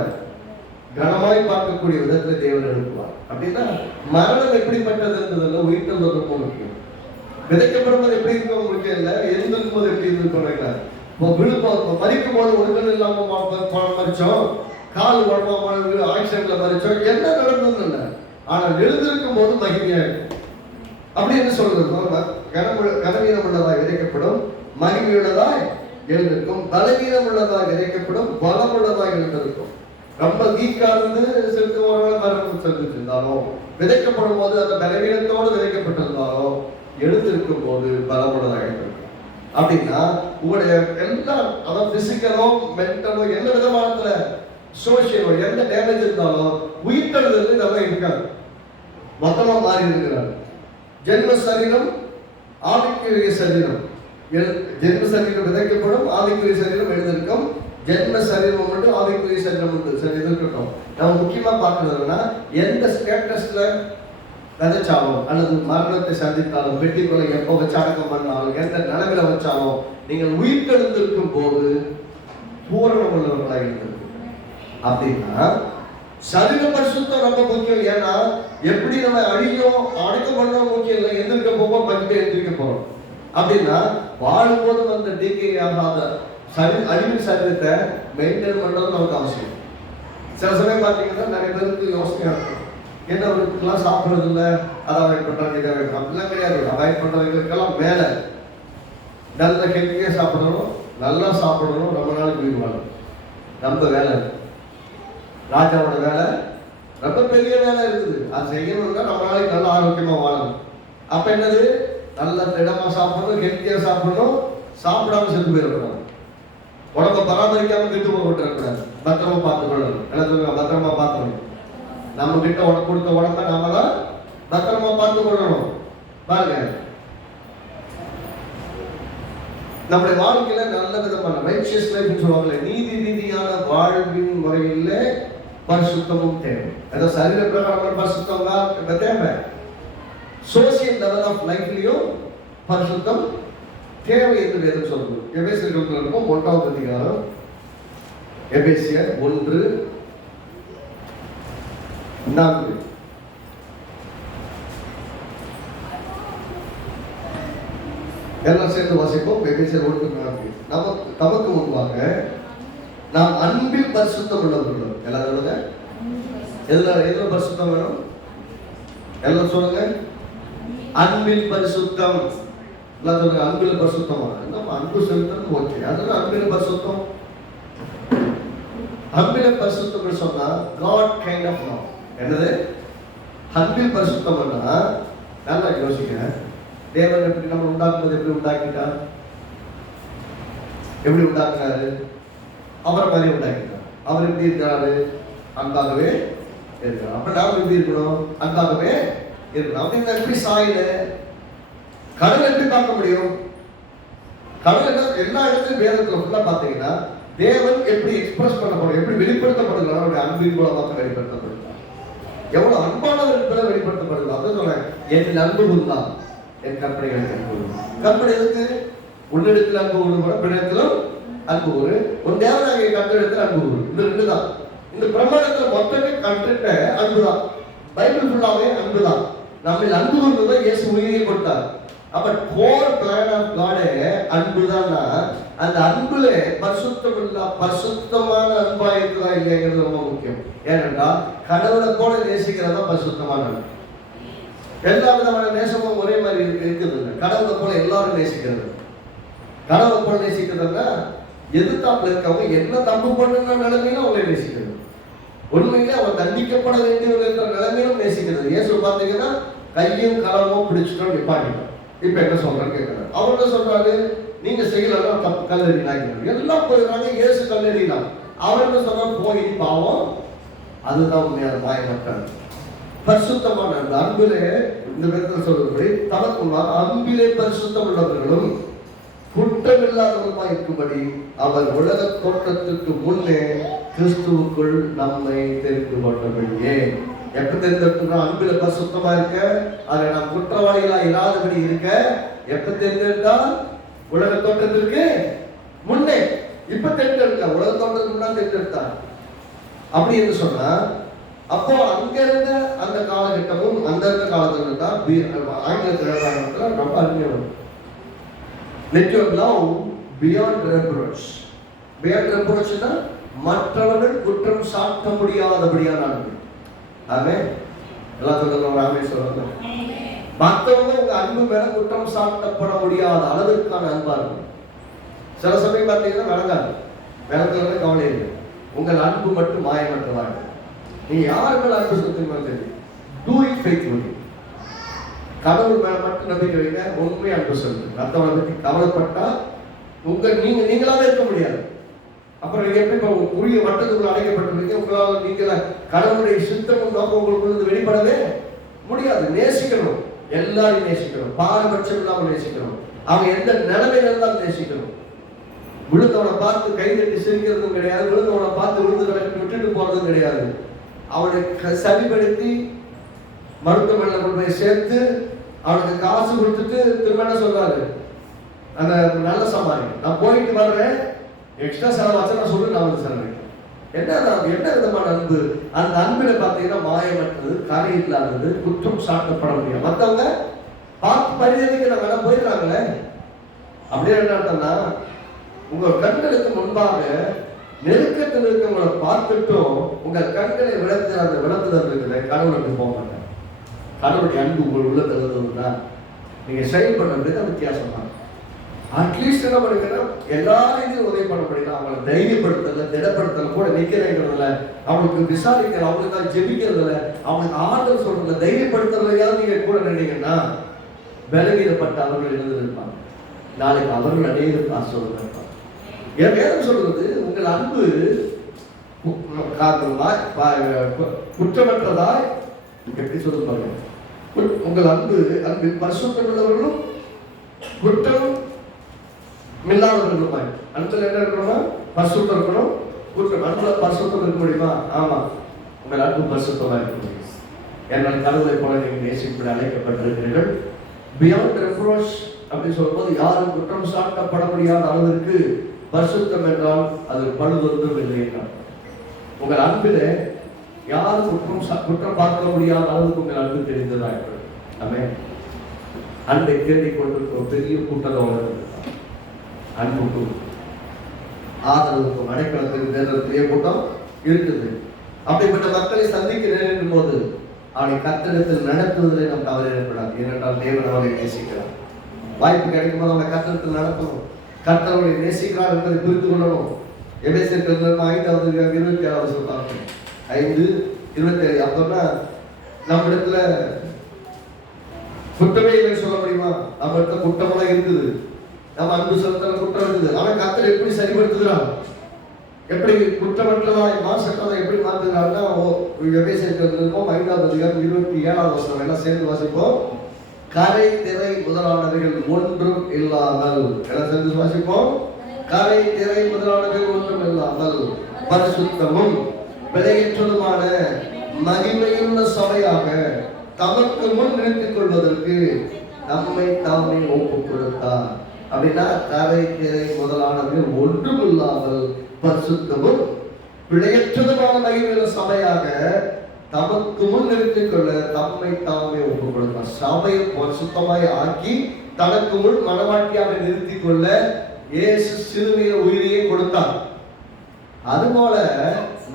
கனமாய் பார்க்கக்கூடிய விதத்துல தேவன் எழுப்புவார். அப்படின்னா மரணம் எப்படிப்பட்டதுன்றதுல உயிர்த்தெழுதல் முக்கியம். விதைக்கப்படும்போது எப்படி இருக்க முக்கியம் இல்லை, எழுந்திருக்கும் போது எப்படி இருந்திருக்க. விழுப்போம் மறிக்கும் போது ஒருத்தன் இல்லாம மறிச்சோம், கால் உடம்பா ஆக்சிடென்ட்ல மறிச்சோம், என்ன நடந்தது இல்லை. ஆனால் எழுந்திருக்கும் போது மகிமையா இருக்கும். அப்படி என்ன சொல்றது, கனவீனம் உள்ளதாய் விதைக்கப்படும், மகிமையுள்ளதாய் எழுந்திருக்கும். பலவீனம் உள்ளதாய் விதைக்கப்படும், பலம் உள்ளதாய் எழுந்திருக்கும். ரொம்ப வீக்கா இருந்து செலுத்து மரணம் செலுத்திருந்தாலும், விதைக்கப்படும் போது அந்த பலவீனத்தோடு விதைக்கப்பட்டிருந்தாலும், எழுந்திருக்கும் போது பலமுள்ளதாக இருக்கும். அப்படின்னா உங்களுடைய எல்லா, அதாவது பிசிக்கலோ மென்டலோ எந்த விதமான சோசியலோ எந்த டேமேஜ் இருந்தாலும் உயிர்த்தெழுதல் நல்லா இருக்காது, மொத்தமா மாறி இருக்கிறார். ஜென்ம சரீரம் ஆவிக்குரிய சரீரம், ஜென்ம சரீரம் விதைக்கப்படும், ஆவிக்குரிய சரீரம் எழுந்திருக்கும். ஜென்ம சரீரம் மட்டும், ஆவிக்குரிய சரீரம் உண்டு. சரி, இருக்கட்டும். நம்ம முக்கியமா பார்க்கறதுன்னா, எந்த ஸ்டேட்டஸ்ல விதைச்சாலும் அல்லது மரணத்தை சந்தித்தாலும், பெட்டிக்குள்ள எப்போ வச்சு அடக்கம் பண்ணாலும், எந்த நிலைமையில வச்சாலும், நீங்கள் உயிர்த்தெழுந்திருக்கும் போது பூரணம் உள்ளவர்களாக இருந்திருக்கும். அப்படின்னா சரீர பரிசுத்தம் ரொம்ப முக்கியம். ஏன்னா எப்படி நம்ம அழியும் அடக்கம் பண்ணவும் முக்கியம் இல்லை, எந்திருக்க போவோம், மறுபடியும் எந்திரிக்க போறோம். அப்படின்னா வாழும்போது அந்த டீகே ஆகாத அழிவின் சரீரத்தை மெயின்டைன் பண்றது நமக்கு அவசியம். சில சமயம் பார்த்தீங்கன்னா நிறைய பேருக்கு யோசனையா இருக்கும், என்ன அவருக்குலாம் சாப்பிட்றது இல்லை, அதை அவாய்ட் பண்றாங்க, இதை அவாய்ட் அப்படிலாம் கிடையாது. அவாய்ட் பண்றதுக்கெல்லாம் மேல நல்ல ஹெல்த்தியா சாப்பிடணும், நல்லா சாப்பிடணும், ரொம்ப நாளைக்கு உயிர் வாழணும். நம்ம வேலை, ராஜாவோட வேலை ரொம்ப பெரிய வேலை இருக்குது. அது செய்யணும்னா நம்ம நாளைக்கு நல்லா ஆரோக்கியமா வாழணும். அப்ப என்னது, நல்ல திடமா சாப்பிடணும், ஹெல்த்தியா சாப்பிடணும், சாப்பிடாம செத்து போயிடக்கூடாது, உடம்ப பராமரிக்காம கெட்டு போக விட்டுறக்கூடாது, பத்திரமா பார்த்துக்கொள்ளணும். என்ன பத்திரமா பார்த்துக்கணும். நம்ம கிட்ட கொடுத்த உடம்ப நாம தான் பத்திரமா பார்த்து கொள்ளணும். பாருங்க, நம்முடைய வாழ்க்கையில நல்ல விதமான ரைச்சியஸ் லைஃப்னு சொல்லுவாங்களே, நீதியான வாழ்வின் முறையில் பரிசுத்தமும் தேவை. ஏதோ சரீர பிரகாரமான பரிசுத்தம் தான் தேவை, சோசியல் லெவல் ஆஃப் லைஃப்லயும் பரிசுத்தம் தேவை என்று வேதம் சொல்லுது. எபேசியர் 1வது அதிகாரம், எபேசியர் 1:4. எல்லாம் சேர்ந்து வாசிப்போம். எபேசியர் 1:4. நமக்கு முன்பாக நாம் அன்பில் பரிசுத்தம் உள்ளவர்கள். எல்லாரும் சொல்லுங்க. எதுல பரிசுத்தம் வேணும்? எல்லாம் சொல்லுங்க. அன்பில் பரிசுத்தம். எல்லாம் சொல்லுங்க. அன்பில் பரிசுத்தமா? நம்ம அன்பு செலுத்துறது ஓகே. அதனால அன்பில் பரிசுத்தம். அன்பில பரிசுத்தம் சொன்னா God kind of love. என்னது? அன்பில் பரிசுத்தம்னா நல்லா யோசிங்க. தேவன் எப்படி நம்ம உண்டாக்குறது? எப்படி உண்டாக்கிட்டார்? எப்படி உண்டாக்குறாரு? அவரை மாதிரி உண்டாக்கிட்டார். அவர் எப்படி இருக்கிறாரு? அன்பாகவே இருக்கிறார். அப்ப நாம் எப்படி இருக்கணும்? அன்பாகவே இருக்கணும். அப்படின்னா எப்படி சாயல? கடவுள் எப்படி பார்க்க முடியும்? கடவுள் எல்லா இடத்துலையும் வேதத்துல ஃபுல்லா பார்த்தீங்கன்னா தேவன் எப்படி எக்ஸ்பிரஸ் பண்ணப்படும், எப்படி வெளிப்படுத்தப்படுகிறார்? அவருடைய அன்பின் மூலமாக வெளிப்படுத்தப்படுகிறார். எவ்வளவு அன்பானவர் என்பதை வெளிப்படுத்தப்படுகிறார். அதான் சொல்றேன், என் அன்பு தான் என் கற்பனைகளுக்கு அன்பு. கற்பனை எதுக்கு? உன்னிடத்தில் அன்பு கூறும், பிறத்திலும் அன்பு கூறு, உன் தேவனாகிய கர்த்தரிடத்தில் அன்பு கூறு. இந்த ரெண்டு தான். இந்த பிரமாணத்துல மொத்தமே கற்றுட்ட அன்புதான். பைபிள் ஃபுல்லாவே அன்புதான். நம்ம அன்பு கூறுவதை இயேசு உயிரை கொடுத்தார். அப்ப கோர் பிளான் ஆஃப் காட் அன்புதான்னா அந்த அன்புல பரிசுத்தமான அன்பா இருக்குதா இல்லைங்கிறது ரொம்ப முக்கியம். ஏனென்றால் கடவுளை போல நேசிக்கிறதா பரிசுத்தமான அன்பு. எல்லா விதமான நேசமும் ஒரே மாதிரி இருக்குது இல்லை. கடவுளை போல எல்லாரும் நேசிக்கிறது. கடவுளை போல நேசிக்கிறதுனா எதிர்த்தாப்புல இருக்கவங்க என்ன தப்பு பண்ணுற நிலைமையிலும் அவங்களை நேசிக்கிறது. உண்மையிலே அவன் தண்டிக்கப்பட வேண்டியவர்கள் என்ற நிலைமையிலும் நேசிக்கிறது. இயேசு பார்த்தீங்கன்னா கையும் களமும் பிடிச்சிட்டோம் நிப்பாட்டிட்டோம். இப்ப என்ன சொல்றான்னு கேட்கிறாரு. அவர் என்ன சொல்றாரு? நீங்க செய்யலாம் தப்பு, கல்லறினாங்க எல்லாம் போயிடுறாங்க. இயேசு கல்லறினா அவர் என்ன சொல்றாரு? போய் பாவம். அதுதான் உண்மையான மாயமற்றார் பரிசுத்தமான அந்த அன்பிலே. இந்த விதத்தில் சொல்றபடி தனக்குள்ள அன்பிலே பரிசுத்தம் உள்ளவர்களும் குற்றமில்லாதவருமாய் இருக்கும்படி அவர் உலக தோற்றத்துக்கு முன்னே கிறிஸ்துவுக்குள் நம்மை தெரிந்து கொண்டபடியே. எப்ப தெரிந்தெடுத்தோம்? அன்பில பரிசுத்தமா இருக்க, அதை நாம் குற்றவாளிகளா இராதபடி இருக்க. எப்ப தெரிந்தெடுத்தால்? உலக தோற்றத்திற்கு முன்னே. இப்ப தெரிந்தெடுக்க, உலக தோற்றத்துக்கு முன்னாடி தெரிந்தெடுத்தார். அப்படி என்று சொன்னா அப்போ அங்க இருந்த அந்த காலகட்டமும் அந்த இருந்த காலத்துல தான் ஆங்கிலத்தில் ரொம்ப அருமையான let your love beyond reproach. beyond reproach னா மற்றவர்கள் குற்றம் சாட்ட முடியாதபடியான அன்பு. ஆமென். எல்லாம் சொல்லுங்க. ஆமென் சொல்லுங்க. மற்றவங்க உங்க அன்பு மேல குற்றம் சாட்டப்பட முடியாத அளவிற்கான அன்பா இருக்கும். சில சமயம் பார்த்தீங்கன்னா விளங்காது. விளங்குறது கவலை இல்லை. உங்கள் அன்பு மட்டும் மாயமற்றதாக. நீ யார் மேல அன்பு செலுத்துங்க தெரியும். Do it faithfully. கடவுள் மேல மட்டும் நம்பிக்கை வைங்க. உண்மையை அன்பு செலுத்துங்க. மற்றவங்களை பற்றி கவலைப்பட்டா நீங்களாவே இருக்க முடியாது. அப்புறம் நீங்க எப்படி உரிய வட்டத்துக்குள்ள அடைக்கப்பட்டிருக்கீங்க? உங்களால் நீங்கள கடவுளுடைய சித்தமும் நோக்கம் உங்களுக்கு வெளிப்படவே முடியாது. நேசிக்கணும், எல்லாரையும் நேசிக்கணும், பாரபட்சம் இல்லாமல் நேசிக்கணும். அவன் எந்த நிலைமையில இருந்தாலும் நேசிக்கணும். விழுந்தவனை பார்த்து கை தட்டி சிரிக்கிறதும் கிடையாது, விழுந்தவனை பார்த்து விழுந்து கிடக்கு விட்டுட்டு போறதும் கிடையாது. அவனை சரிப்படுத்தி மருத்துவமனையில் கொண்டு போய் சேர்த்து அவனுக்கு காசு கொடுத்துட்டு திரும்ப என்ன சொல்றாரு அந்த நல்ல சமாளி, நான் போயிட்டு வர்றேன், எக்ஸ்ட்ரா செலவாச்சு நான் சொல்லி நான் வந்து செலவழிக்கிறேன். என்ன விதமான அன்பு? அந்த அன்பில பார்த்தீங்கன்னா மாயமற்றது, கரை இல்லாதது, குற்றம் சாட்டப்பட முடியும். மற்றவங்க பார்த்து பரிதவிக்கிற வேலை போயிடுறாங்களே. அப்படியே என்ன அர்த்தம்னா உங்க கண்களுக்கு முன்பாக நெருக்கத்தில் இருக்கவங்களை பார்த்துட்டும் உங்கள் கண்களை விளக்குற அந்த விளக்குதல் இருக்கிற கடவுளுக்கு போக மாட்டாங்க. கடவுளுடைய அன்பு உங்கள் உள்ள தருவதுன்னா நீங்க செயல்படுறது வித்தியாசமா. அட்லீஸ்ட் என்ன பண்ணுங்கன்னா எல்லாரையும் உதவி பண்ண முடியல, அவங்களை தைரியப்படுத்தல, திடப்படுத்தல, கூட நிக்கிறதுல, அவங்களுக்கு விசாரிக்கிற, அவங்களுக்கு ஜெபிக்கிறதுல, அவங்களுக்கு ஆறுதல் சொல்றதுல, தைரியப்படுத்துறதுலையாவது நீங்க கூட நினைங்கன்னா பலவீனப்பட்ட அவர்கள் எழுந்திருப்பாங்க. நாளைக்கு அவர்கள் அநேக காசு சொல்றாங்க. என் வேதம் சொல்றது உங்கள் அன்பு குற்றமற்றதாய் எப்படி சொல்லுவாங்க. உங்கள் அன்பில் பரிசுத்தம் உள்ளவர்களும் குற்றம் இல்லாதவர்களுமாய். அன்புல என்ன இருக்கணும்னா பரிசுத்தம் இருக்கணும். குற்றம் அன்புல பரிசுத்தம் இருக்க முடியுமா? ஆமா, உங்கள் அன்பு பரிசுத்தமா இருக்க முடியும். என்னால் கடவுளை போல நீங்கள் நேசிப்படி அழைக்கப்பட்டிருக்கிறீர்கள். பியாண்ட் ரெப்ரோச் அப்படி சொல்லும்போது யாரும் குற்றம் சாட்டப்பட முடியாத அளவிற்கு பரிசுத்தம் என்றால் அது பழுதொன்றும் இல்லை என்றால் உங்கள் அன்பில யாரும் குற்றம் பார்க்க முடியாத அளவுக்கு உங்கள் அன்பு தெரிந்ததா இருக்கிறது. ஆமென். அன்பை தேடிக் கொண்டிருக்கிற பெரிய கூட்டம் அன்புக்கும் ஆதரவுக்கும் அடைக்கலத்துக்கு தேர்தல் பெரிய கூட்டம் இருக்குது. அப்படிப்பட்ட மக்களை சந்திக்க நேரிடும் போது அவனை கர்த்தரிடத்தில் நடத்துவதிலே நாம் தவறு ஏற்படாது. ஏனென்றால் தேவன் அவரை நேசிக்கிறார். வாய்ப்பு கிடைக்கும் போது அவனை கர்த்தரிடத்தில் நடத்தணும். கர்த்தர் அவனை நேசிக்கிறார் என்பதை புரிந்து கொள்ளணும். எபேசியர் 5:27 சொல்றாங்க. 5:27 அப்பன்னா நம்ம இடத்துல குற்றமே இல்லைன்னு சொல்ல முடியுமா? நம்ம இடத்துல குற்றமெல்லாம் இருக்குது. நம்ம அன்பு செலுத்தல குற்றம் இருக்குது. ஆனால் கர்த்தர் எப்படி சரிபடுத்துகிறார், எப்படி குற்றமற்றதாய் மாசற்றதை எப்படி மாற்றுகிறார்னா எபேசியர் 5:27 எல்லாம் சேர்ந்து வாசிப்போம். கரை திரை முதலானவைகள் ஒன்றும் இல்லாமல் எல்லாம் சேர்ந்து வாசிப்போம். கரை திரை முதலானவைகள் ஒன்றும் இல்லாமல் பரிசுத்தமும் விலையற்றதுமான மகிமையுள்ள சபையாக தமக்கு முன் நிறுத்திக் கொள்வதற்கு நம்மை தாமே ஒப்புக் கொடுத்தார். அப்படின்னா கரை திரை முதலானவைகள் ஒன்றும் இல்லாமல் பரிசுத்தமும் பிழையற்றதுமான மகிமையுள்ள சபையாக தமக்கு முன் நிறுத்திக் கொள்ள தம்மை தாமே ஒப்புக் கொடுத்தார். சபையை பரிசுத்தமாய் ஆக்கி தனக்கு முன் மனவாட்டியாக நிறுத்திக் கொள்ள இயேசு சிலுவையில் உயிரையே கொடுத்தார். அதுபோல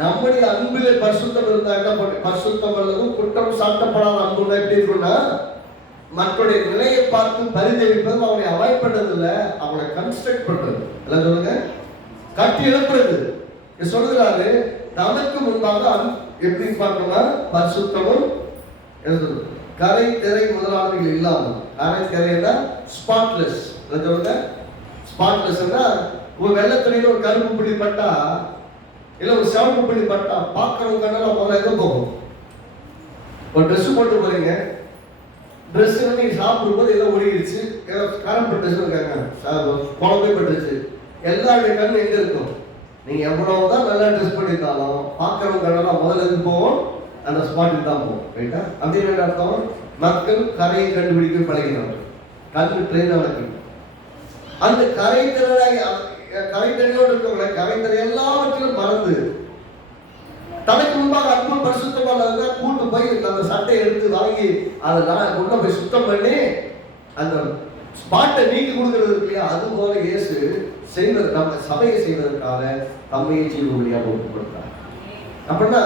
நம்முடைய அன்பிலே பரிசுத்தம் இருந்தா என்ன பண்ண, பரிசுத்தம் அல்லது குற்றம் சாட்டப்படாத அன்பு எப்படி இருக்குன்னா மக்களுடைய நிலையை பார்த்து பரிதவிப்பது, அவனை அவாய்ட் பண்றது இல்ல, அவனை கன்ஸ்ட்ரக்ட் பண்றது. எல்லாம் சொல்லுங்க, கட்டி எழுப்புறது. சொல்லுகிறாரு தனக்கு முன்பாக எப்படி பார்க்கணும்னா பரிசுத்தமும் கரை திரை முதலானவைகள் இல்லாமல். கரை திரைன்னா ஸ்பாட்லெஸ். சொல்லுங்க, ஸ்பாட்லெஸ்னா ஒரு வெள்ளத்துறையில ஒரு கருப்பு பிடி பட்டா இல்ல ஒரு சிவப்பு பிடி பட்டா பார்க்கறவங்க கண்ணெல்லாம் முதல்ல எங்க போகும்? ஒரு ட்ரெஸ் போட்டு போறீங்க, ட்ரெஸ் நீங்க சாப்பிடும் போது ஏதோ ஒழுகிடுச்சு, ஏதோ கரண்ட் ட்ரெஸ் இருக்காங்க, குழம்பே பட்டுச்சு, எல்லாருடைய கண்ணு எங்க இருக்கும்? நீங்க எவ்வளவுதான் நல்லா ட்ரெஸ் பண்ணியிருந்தாலும் பார்க்கறவங்க கண்ணெல்லாம் முதல்ல எது போவோம்? அந்த ஸ்பாட்டுக்கு தான் போகும். ரைட்டா? அப்படின்னு அர்த்தம் மக்கள் கரையை கண்டுபிடிக்க பழகினாங்க. கண்ணு ட்ரெயின் நடக்குது. அந்த கரைத்தறியோடு இருக்கவங்களை கரைத்தறி எல்லாவற்றிலும் மறந்து தனக்கு முன்பாக அன்பு பரிசுத்தமாக கூட்டு போய் அந்த சட்டையை எடுத்து வாங்கி அதெல்லாம் உள்ள போய் சுத்தம் பண்ணி அந்த ஸ்பாட்டை நீக்கி கொடுக்கிறது இல்லையா? அது போல இயேசு செய்வது, நம்ம சபையை செய்வதற்காக தம்மையை ஜீவபலியாக ஒப்புக் கொடுத்தார். அப்படின்னா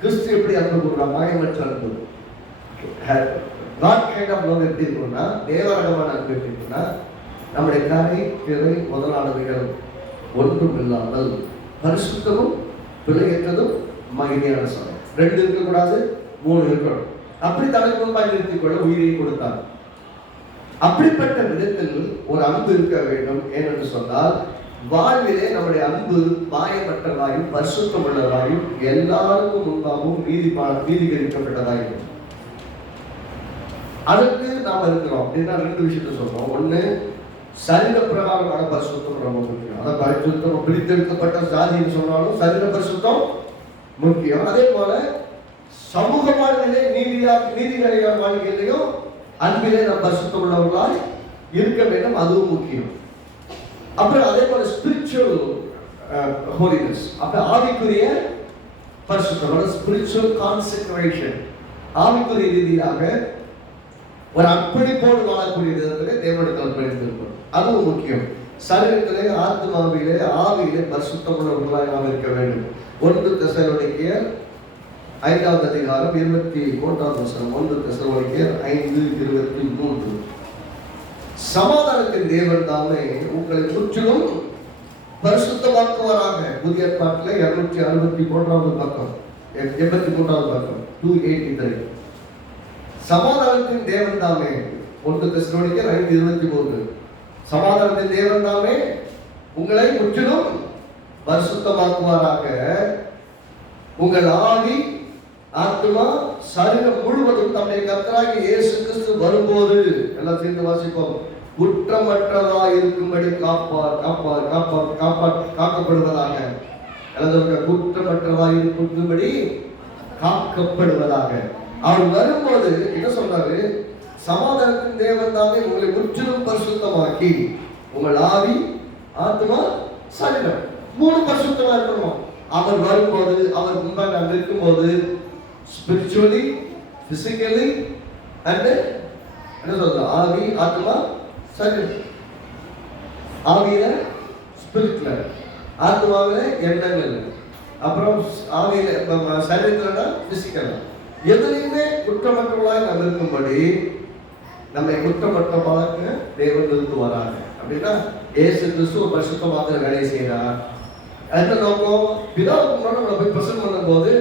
கிறிஸ்து எப்படி அன்பு கொடுக்குறார்? மாயமற்ற அன்பு. காட் கைண்ட் ஆஃப் லவ் எப்படி இருக்கும்னா, தேவரகமான அன்பு எப்படி இருக்குன்னா, நம்முடைய கரை திரை முதலானவைகள் ஒன்றும் இல்லாமல் பரிசுத்தமும் பிழையற்றதும் மகிமையான சபை. 2 இருக்கக்கூடாது, 3 இருக்கணும். அப்படி தனக்கு முன்பாக நிறுத்திக் கொள்ள உயிரை கொடுத்தார். அப்படிப்பட்ட விதத்தில் ஒரு அன்பு இருக்க வேண்டும். ஏனென்று சொன்னால் வாழ்விலே நம்முடைய அன்பு மாயமற்றதாயும் பரிசுத்தம் உள்ளதாயும் எல்லாருக்கும் முன்பாகவும் நீதிகரிக்கப்பட்டதாயும் அதுக்கு நாம் இருக்கிறோம். அப்படின்னா 2 விஷயத்த சொல்றோம். ஒண்ணு, சரீர பிரகாரமான பரிசுத்தம் ரொம்ப முக்கியம். அதாவது பரிசுத்தம் பிரித்தெடுக்கப்பட்ட ஜாதின்னு சொன்னாலும் சரீர பரிசுத்தம் முக்கியம். அதே போல சமூக வாழ்விலே நீதிகளின் வாழ்க்கையிலையும் அன்பிலே நாம் பரிசுத்தம் உள்ளவர்களால் இருக்க வேண்டும், அதுவும் முக்கியம். அப்புறம் அதே போல ஸ்பிரிச்சுவல் ஹோலினஸ், அப்ப ஆவிக்குரிய பரிசுத்தம், ஸ்பிரிச்சுவல் கான்சென்ட்ரேஷன், ஆவிக்குரிய ரீதியாக ஒரு அர்ப்பணிப்போடு வாழக்கூடிய விதத்திலே தேவனுக்கு அர்ப்பணித்திருக்கிறோம், அதுவும் முக்கியம். சரீரத்திலே ஆத்மாவிலே ஆவியிலே பரிசுத்தம் உள்ளவர்களாக நாம் இருக்க வேண்டும். 1 தெசலோனிக்கேயர் 5வது அதிகாரம் 23வது வசனம். 1 தெசலோனிக்கேயர் 5:23. சமாதானத்தின் தேவன் தாமே உங்களை முற்றிலும் பரிசுத்தமாக்குவாராக. புதிய ஏற்பாட்டிலே 263வது பக்கம், 83வது பக்கம், 283. சமாதானத்தின் தேவன் தாமே, 1 தெசலோனிக்கேயர் 5:23. சமாதானத்தின் தேவன் தாமே உங்களை முற்றிலும் பரிசுத்தமாக்குவாராக. உங்கள் ஆவி ஆத்மா சரீரம் முழுவதும் தம்முடைய கர்த்தராகிய இயேசு கிறிஸ்து வரும்போது, எல்லாம் சேர்ந்து வாசிப்போம், குற்றமற்றதாய் இருக்கும்படி காக்கப்படுவதாக. குற்றமற்றதாய் இருக்கும்படி காக்கப்படுவதாக. அவர் வரும்போது என்ன சொல்றாரு? சமாதானத்தின் தேவன் தாமே உங்களை முற்றிலும் பரிசுத்தமாக்கி உங்கள் ஆவி ஆத்மா சரீரம் 3 பரிசுத்தமா இருக்கணும். அவர் வரும்போது, அவர் முன்பாக நாம் இருக்கும்போது, ஸ்பிரிச்சுவலி, பிசிக்கலி அண்ட் என்ன சொல்றது? ஆவி, ஆத்மா, சரீரம். ஆவியில ஸ்பிரிட்ல, ஆத்மாவில எண்ணங்கள், அப்புறம் ஆவியில சரீரத்துல பிசிக்கல். எதுலையுமே குற்றமற்றவர்களாய் நாம் இருக்கும்படி நம்மை குற்றமற்றவர்களாக தேவன் நிறுத்துவாராங்க. அப்படின்னா இயேசு கிறிஸ்து ஒரு பரிசுத்தமாக வேலையை செய்யறார். என்ன நோக்கம்? பிதாவுக்கு முன்னாடி நம்மளை போய் பிரசன்ட் பண்ணும்போது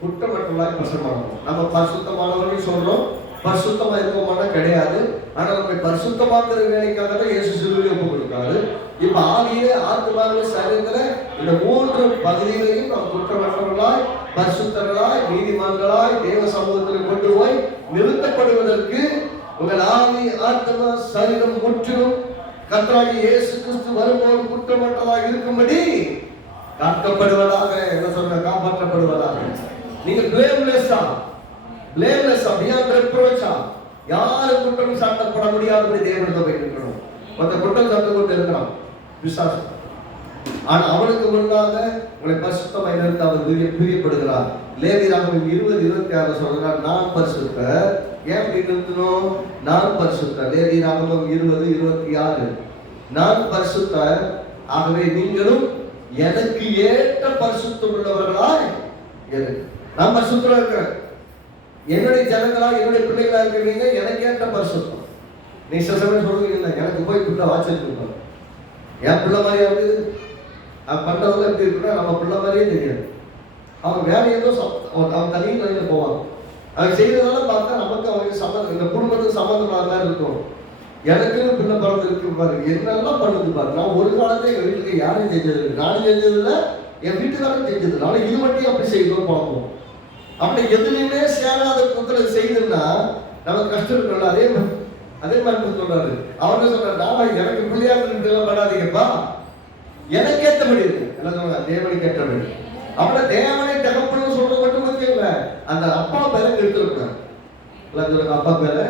குற்றமற்றவர்களாய் பிரசன்ட் பண்ணணும். நம்ம பரிசுத்தமானவர்கள் சொல்றோம், பரிசுத்தமா இருக்கோமானா கிடையாது. ஆனா நம்ம பரிசுத்தமாக்குற வேலைக்காக தான் இயேசு சிலுவையில் ஒப்பு கொடுத்தாரு. இப்ப ஆவியிலே, ஆத்மாவிலே, சரீரத்துல இந்த 3 பகுதிகளையும் நாம் குற்றமற்றவர்களாய், பரிசுத்தர்களாய், நீதிமான்களாய் தேவ சமூகத்தில் கொண்டு போய் நிறுத்தப்படுவதற்கு உங்கள் ஆவி, ஆத்மா, சரீரம் முற்றிலும் கர்த்தராகிய இயேசு கிறிஸ்து வரும்போது குற்றமற்றதாக இருக்கும்படி காக்கப்படுவதாக. என்ன சொல்ற? காப்பாற்றப்படுவதாக. நீங்க பிளேம்லெஸ்ஸா, பியாண்ட் ரெப்ரோச்சா, யாரும் குற்றம் சாட்டப்பட முடியாதபடி தேவனிடம் போய் இருக்கணும். மற்ற குற்றம் சாட்ட கொண்டு இருக்கிறான் விசுவாசம். ஆனா அவனுக்கு முன்னாக உங்களை பரிசுத்தமாய் நிறுத்த அவர் பிரியப்படுகிறார். லேவியராகமம் 20:26 சொல்றார், நான் பரிசுத்தர். ஏன் அப்படி நிறுத்தணும்? நான் பரிசுத்தர். லேவியராகமம் 20:26 நான் பரிசுத்தர், ஆகவே நீங்களும் எனக்கு ஏற்ற பரிசுத்தம் உள்ளவர்களாய் இரு. நான் பரிசுத்தரா இருக்கிறேன். என்னுடைய ஜனங்களா, என்னுடைய பிள்ளைகளா இருக்கிறீங்க, எனக்கு ஏற்ற பரிசுத்தம். நீ சில சமயம் சொல்லுவீங்க, எனக்கு போய் பிள்ளை வாட்சல் கொடுப்பாங்க, என் பிள்ளை மாதிரியா இருக்கு, பண்றதெல்லாம் எப்படி இருக்குன்னா நம்ம பிள்ளை மாதிரியே தெரியாது. அவன் வேற ஏதோ அவன் தனியும் தனியில் போவான். அவன் செய்யறதெல்லாம் பார்த்தா நமக்கு அவனுக்கு சம்மந்தம், இந்த குடும்பத்துக்கு சம்மந்தமான மாதிரி இருக்கும். எனக்குன்னு பிள்ளை பிறந்து இருக்கு பாரு, என்னெல்லாம் பண்ணுது பாரு. நான் ஒரு காலத்துல எங்க வீட்டுக்கு யாரையும் செஞ்சது இல்லை, நானும் செஞ்சதில்லை, என் வீட்டுக்காரரும் செஞ்சதில்லை. ஆனால் இது மட்டும் அப்படி செய்யணும் பார்ப்போம். அப்படி எதுலையுமே சேராத குத்துல செய்துன்னா நமக்கு கஷ்டம் இருக்குல்ல. அதே மாதிரி சொல்றாரு. அவன் சொல்றாரு, நான் எனக்கு பிள்ளையா இருந்துலாம் பண்ணாதீங்கப்பா, எனக்கு ஏற்றபடி இருக்கு. என்ன சொல்றாங்க? தேவனுக்கு ஏற்றபடி. அவனை தேவனை தகப்பன்னு சொல்றது மட்டும் முக்கியம். அந்த அப்பா பேரை எடுத்துருக்கூடாது. எல்லாம் சொல்லுங்க, அப்பா பேரை.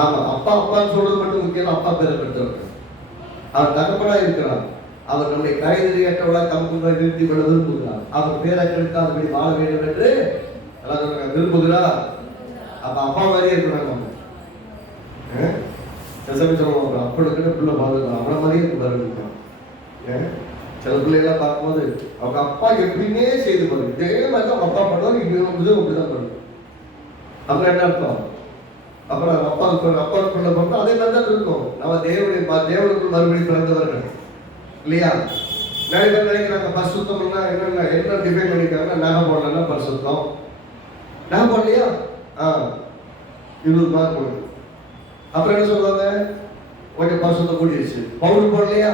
ஆமா, அப்பா அப்பான்னு சொல்றது மட்டும் முக்கியம். அப்பா பேரை எடுத்துருக்க. அவர் தகப்பனா இருக்கிறார். அவர் நம்மை கைதறியற்றவளா தமக்குள்ள நிறுத்தி கொள்ள விரும்புகிறார். அவர் பேரை கெடுக்காதபடி வாழ வேண்டும் என்று எல்லாம் சொல்றாங்க, விரும்புகிறார். அப்ப அப்பா மாதிரியே இருக்கிறாங்க. நம்ம சொல்லுவாங்க, அப்பளுக்கு பிள்ளை பாதுகாப்பு அவளை மாதிரியே இருக்க. சில பிள்ளைகளாம் பார்க்கும்போது அவங்க அப்பா எப்படின்னே செய்து பாருங்க, இதே மாதிரி தான் அப்பா பண்ணுவாங்க, இதுவும் அப்படிதான் பண்ணுவோம். அப்புறம் என்ன அர்த்தம்? அப்புறம் அப்பா பிள்ளை பண்ணோம் அதே மாதிரி தான் இருக்கும். நம்ம தேவனுக்கு மறுபடியும் பிறந்தவர்கள் இல்லையா? நிறைய பேர் நினைக்கிறாங்க பரிசுத்தம்னா என்ன டிஃபைன் பண்ணிக்கிறாங்க, நகை போடலன்னா பரிசுத்தம். நகை போடலையா? 20 மார்க் போடுது. அப்புறம் என்ன சொல்லுவாங்க, கொஞ்சம் பரிசுத்தம் கூடிடுச்சு. பவுடர் போடலையா?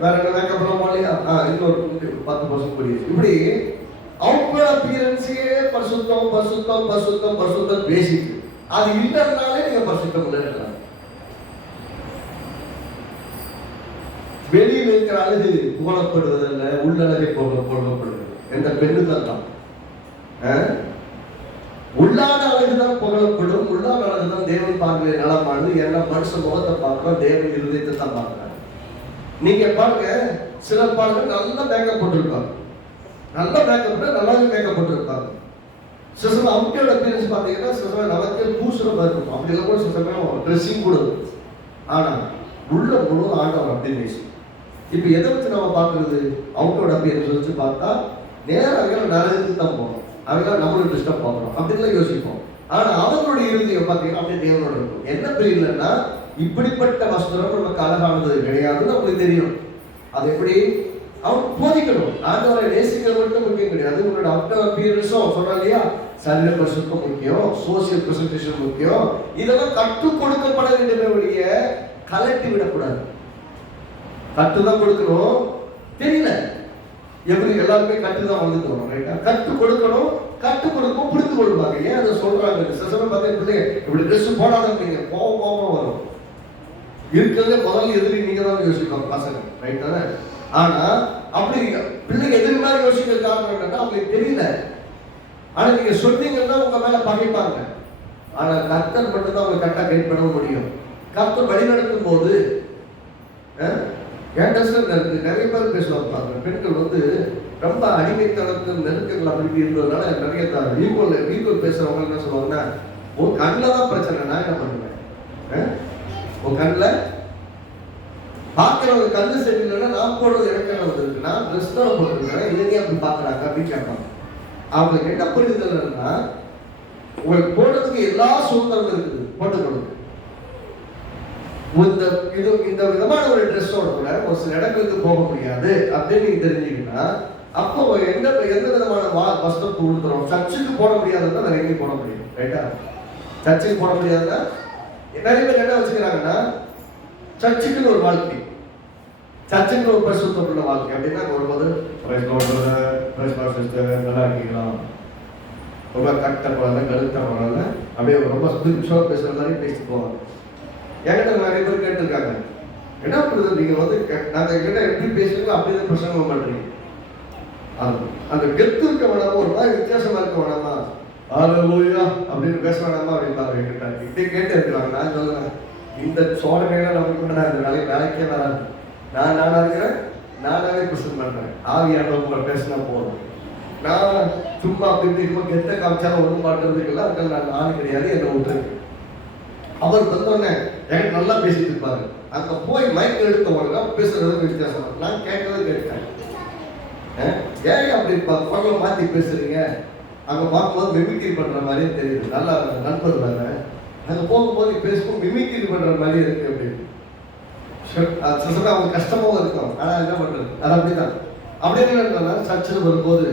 வேற என்ன மேக்கப்லாம் போடலையா? இன்னொரு 10% கூடிடுச்சு. இப்படி அவுட்வர்ட் அப்பியரன்ஸே பரிசுத்தம் பரிசுத்தம் பரிசுத்தம் பரிசுத்தம் பேசிக். அது இல்லைன்னாலே நீங்க பரிசுத்தம் இருக்கலாம். வெளியில் இருக்கிற அழகு புகழப்படுவதில்லை, உள்ளழகை புகழப்படுவது. எந்த பெண்ணுதான் தான் உள்ளான அழகுதான் புகழப்படும். உள்ளான அழகுதான் தேவன் பார்வையை நலமானது. ஏன்னா மனுஷன் முகத்தை பார்க்கிறோம், தேவன் இருதயத்தை தான் பார்க்கிறார். நீங்க பாருங்க, சிலர் பாருங்க நல்லா மேக்கப் போட்டிருப்பாங்க, நல்லா மேக்கப் நல்லாவே மேக்கப் போட்டிருப்பாங்க. சில சமயம் அவுட்டோட அப்பியரன்ஸ் பார்த்தீங்கன்னா சில சமயம் நமக்கே பூசுற மாதிரி இருக்கும். அப்படிலாம் கூட சில சமயம் ட்ரெஸ்ஸிங் கூட இருக்கும். ஆனா உள்ள முழு ஆண்டவர் அப்படின்னு பேசும். இப்ப எதை வச்சு நம்ம பார்க்கறது? அவுட்டோட அப்பியரன்ஸ் வச்சு பார்த்தா நேராக நரகத்துக்கு தான் போகணும். அவங்களாம் நம்மளும் டிஸ்டர்ப் பார்க்கணும் அப்படின்லாம் யோசிப்போம். ஆனா அவங்களுடைய இறுதியை பார்த்தீங்கன்னா அப்படியே தேவனோட இருக்கும். என்ன தெரியலன்னா, இப்படிப்பட்ட வஸ்திரம் நமக்கு அழகானது கிடையாதுன்னு அவங்களுக்கு தெரியும். அது எப்படி அவங்க போதிக்கணும். ஆண்டவரை நேசிக்கிறது மட்டும் முக்கியம் கிடையாது. உங்களோட அவுட்டர் அப்பியரன்ஸும் சொல்றாங்க இல்லையா, சரீர பரிசுத்தம் முக்கியம், சோசியல் பிரசன்டேஷன் முக்கியம். இதெல்லாம் கற்றுக் கொடுக்கப்பட வேண்டிய வழிய கலட்டி விடக்கூடாது. கற்றுதான் கொடுக்கணும். தெரியல எப்படி எல்லாருமே கற்றுதான் வந்துக்கணும். ரைட்டா? கற்றுக் கொடுக்கணும். கற்றுக் கொடுக்கும் புரிந்து கொள்வாங்க. ஏன் அதை சொல்றாங்க? சிசமே பார்த்தா பிள்ளைங்க இப்படி ட்ரெஸ் போடாதீங்க, கோபம் வரும். இருக்கிறதே முதல்ல எதிரி நீங்க தான் யோசிப்பாங்க பசங்க. ரைட் தானே? ஆனா அப்படி பிள்ளைங்க எதிரி மாதிரி யோசிக்கிற காரணம் என்னன்னா அவங்களுக்கு தெரியல. ஆனா நீங்க சொன்னீங்கன்னா உங்க மேல பகைப்பாங்க. ஆனா கர்த்தர் மட்டும் தான் அவங்க கரெக்டா கைட் பண்ண முடியும். கர்த்தர் வழிநடத்தும் போது நிறைய பேர் பேசுவாங்க. பெண்கள் ரொம்ப அடிமைத்தனத்து நெருக்கங்கள் அப்படி இருந்ததுனால நிறைய ஈக்குவல் பேசுறவங்க என்ன சொல்லுவாங்கன்னா, உன் கண்ணில் தான் பிரச்சனை. நான் என்ன பண்ணுவேன்? உன் கண்ணில் பார்க்கிறவங்க கண்ணு சரியில்லைன்னா நான் போடுறது எனக்கு என்ன வந்துருக்கு? நான் ட்ரெஸ் தான் போட்டுருக்கேன், இல்லையே அப்படி பார்க்குறாங்க அப்படின்னு கேட்பாங்க. அவங்களுக்கு என்ன புரிதல்னா, உங்களுக்கு போடுறதுக்கு எல்லா சுதந்திரம் இருக்குது, போட்டுக்கொடுங்க. இந்த விதமான ஒரு ட்ரெஸ்ஸோட கூட ஒரு சில இடங்களுக்கு போக முடியாது அப்படின்னு நீங்க தெரிஞ்சீங்கன்னா, அப்போ எந்த விதமான வஸ்திரத்தை உடுத்துறோம்? சர்ச்சுக்கு போட முடியாதுன்னா வேற எங்கேயும் போட முடியும், ரைட்டா? சர்ச்சுக்கு போட முடியாதுன்னா நிறைய பேர் என்ன வச்சுக்கிறாங்கன்னா, சர்ச்சுக்குன்னு ஒரு வாழ்க்கை, சர்ச்சுக்கு ஒரு பரிசுத்தமுள்ள வாழ்க்கை அப்படின்னா வரும்போது நல்லா இருக்கீங்களா, ரொம்ப கட்ட போறாங்க, கழுத்த போறாங்க, அப்படியே ரொம்ப ஸ்பிரிச்சுவலா பேசுற மாதிரி பேசிட்டு போவாங்க. என்கிட்ட நிறைய பேர் கேட்டிருக்காங்க, என்ன பண்ணுறது நீங்க வந்து நாங்க என்கிட்ட எப்படி பேசுறீங்களோ அப்படியே பிரசங்கம் பண்றீங்க, அந்த கெத்து இருக்க வேணாமா, ஒரு மாதிரி வித்தியாசமா இருக்க வேணாமா, ஹல்லேலூயா அப்படின்னு பேச வேணாமா அப்படின்னு என்கிட்ட இப்படி கேட்டு இருக்கிறாங்க. நான் சொல்றேன், இந்த சோதனையெல்லாம் நமக்கு நான் இந்த வேலைக்கே வராது. நானா இருக்கிறேன், நானாவே பிரசங்கம் பண்றேன், ஆவியானவங்களை பேசினா போதும். நான் சும்மா அப்படி கெத்த காமிச்சாலும் ஒன்றும் மாட்டுறதுக்கெல்லாம் அதுக்கு நான் ஆள் கிடையாது, என்னை விட்டுருக்கு. அவர் வந்தோடனே எனக்கு நல்லா பேசிட்டு இருப்பாரு, அங்க போய் மைக் எடுத்த உடனே பேசுறது வித்தியாசம். நான் கேட்கறது கேட்டேன், ஏன் அப்படி பக்கம் மாற்றி பேசுறீங்க? அங்கே பார்க்கும்போது மிமிக்ரி பண்ற மாதிரியே தெரியுது, நல்லா நண்பர் தானே, அங்கே போகும்போது பேசும்போது மிமிக்ரி பண்ற மாதிரி இருக்கு அப்படின்னு. அவங்க கஷ்டமாவும் இருக்கும், ஆனால் என்ன பண்றது, அது அப்படிதான். அப்படின்னு சர்ச்சில் வரும்போது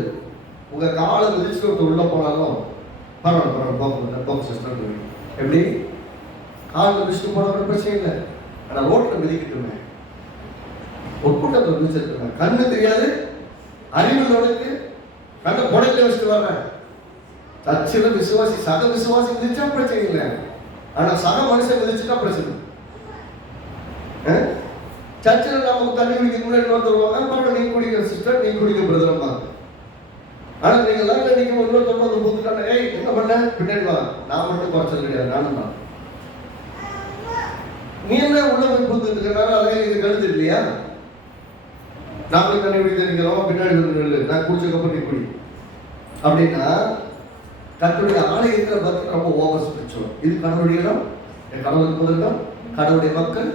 உங்க காலை மிதிச்சுட்டு ஒருத்தர் உள்ள போனாலும் பரவாயில்ல போக சிஸ்டம் எப்படி காலில் மிதிச்சுட்டு போன பிரச்சனை இல்லை. ஆனால் ரோட்டில் மிதிக்கிட்டுருங்க, ஒரு கூட்டத்தில் மிதிச்சிருக்கேன், கண்ணு தெரியாது அறிவுள்ளவனுக்கு கண்ணை புடைக்க வச்சுட்டு வர்றேன். சர்ச்சில் விசுவாசி சக விசுவாசி மிதிச்சா பிரச்சனை இல்லை, ஆனா சக மனுஷன் மிதிச்சுட்டா பிரச்சனை. சர்ச்சில் நமக்கு தண்ணி குடிக்க முன்னாடி வருவாங்க, பரவாயில்ல நீங்க குடிக்கிற சிஸ்டர், நீங்க குடிக்க பிரதரமா. ஆனா நீங்க எல்லாம் நீங்க ஒருத்தர் வந்து புதுக்கான ஏய் என்ன பண்ண பின்னாடி வா, நான் மட்டும் குறைச்சது கிடையாது, நானும் தான். நீ என்ன உள்ள போய் புதுட்டு இருக்கனால அதே இது கழுது இல்லையா? நாமளும் தண்ணி குடிக்க நிற்கிறோம், பின்னாடி வந்து நெல்லு, நான் குடிச்சதுக்கப்புறம் நீ குடி அப்படின்னா கர்த்தருடைய ஆலயத்தில் பார்த்து ரொம்ப ஓவர் ஸ்பிரிச்சுவல். இது கடவுளுடைய இடம், என் கடவுளுக்கு முதலிடம், கடவுளுடைய மக்கள்.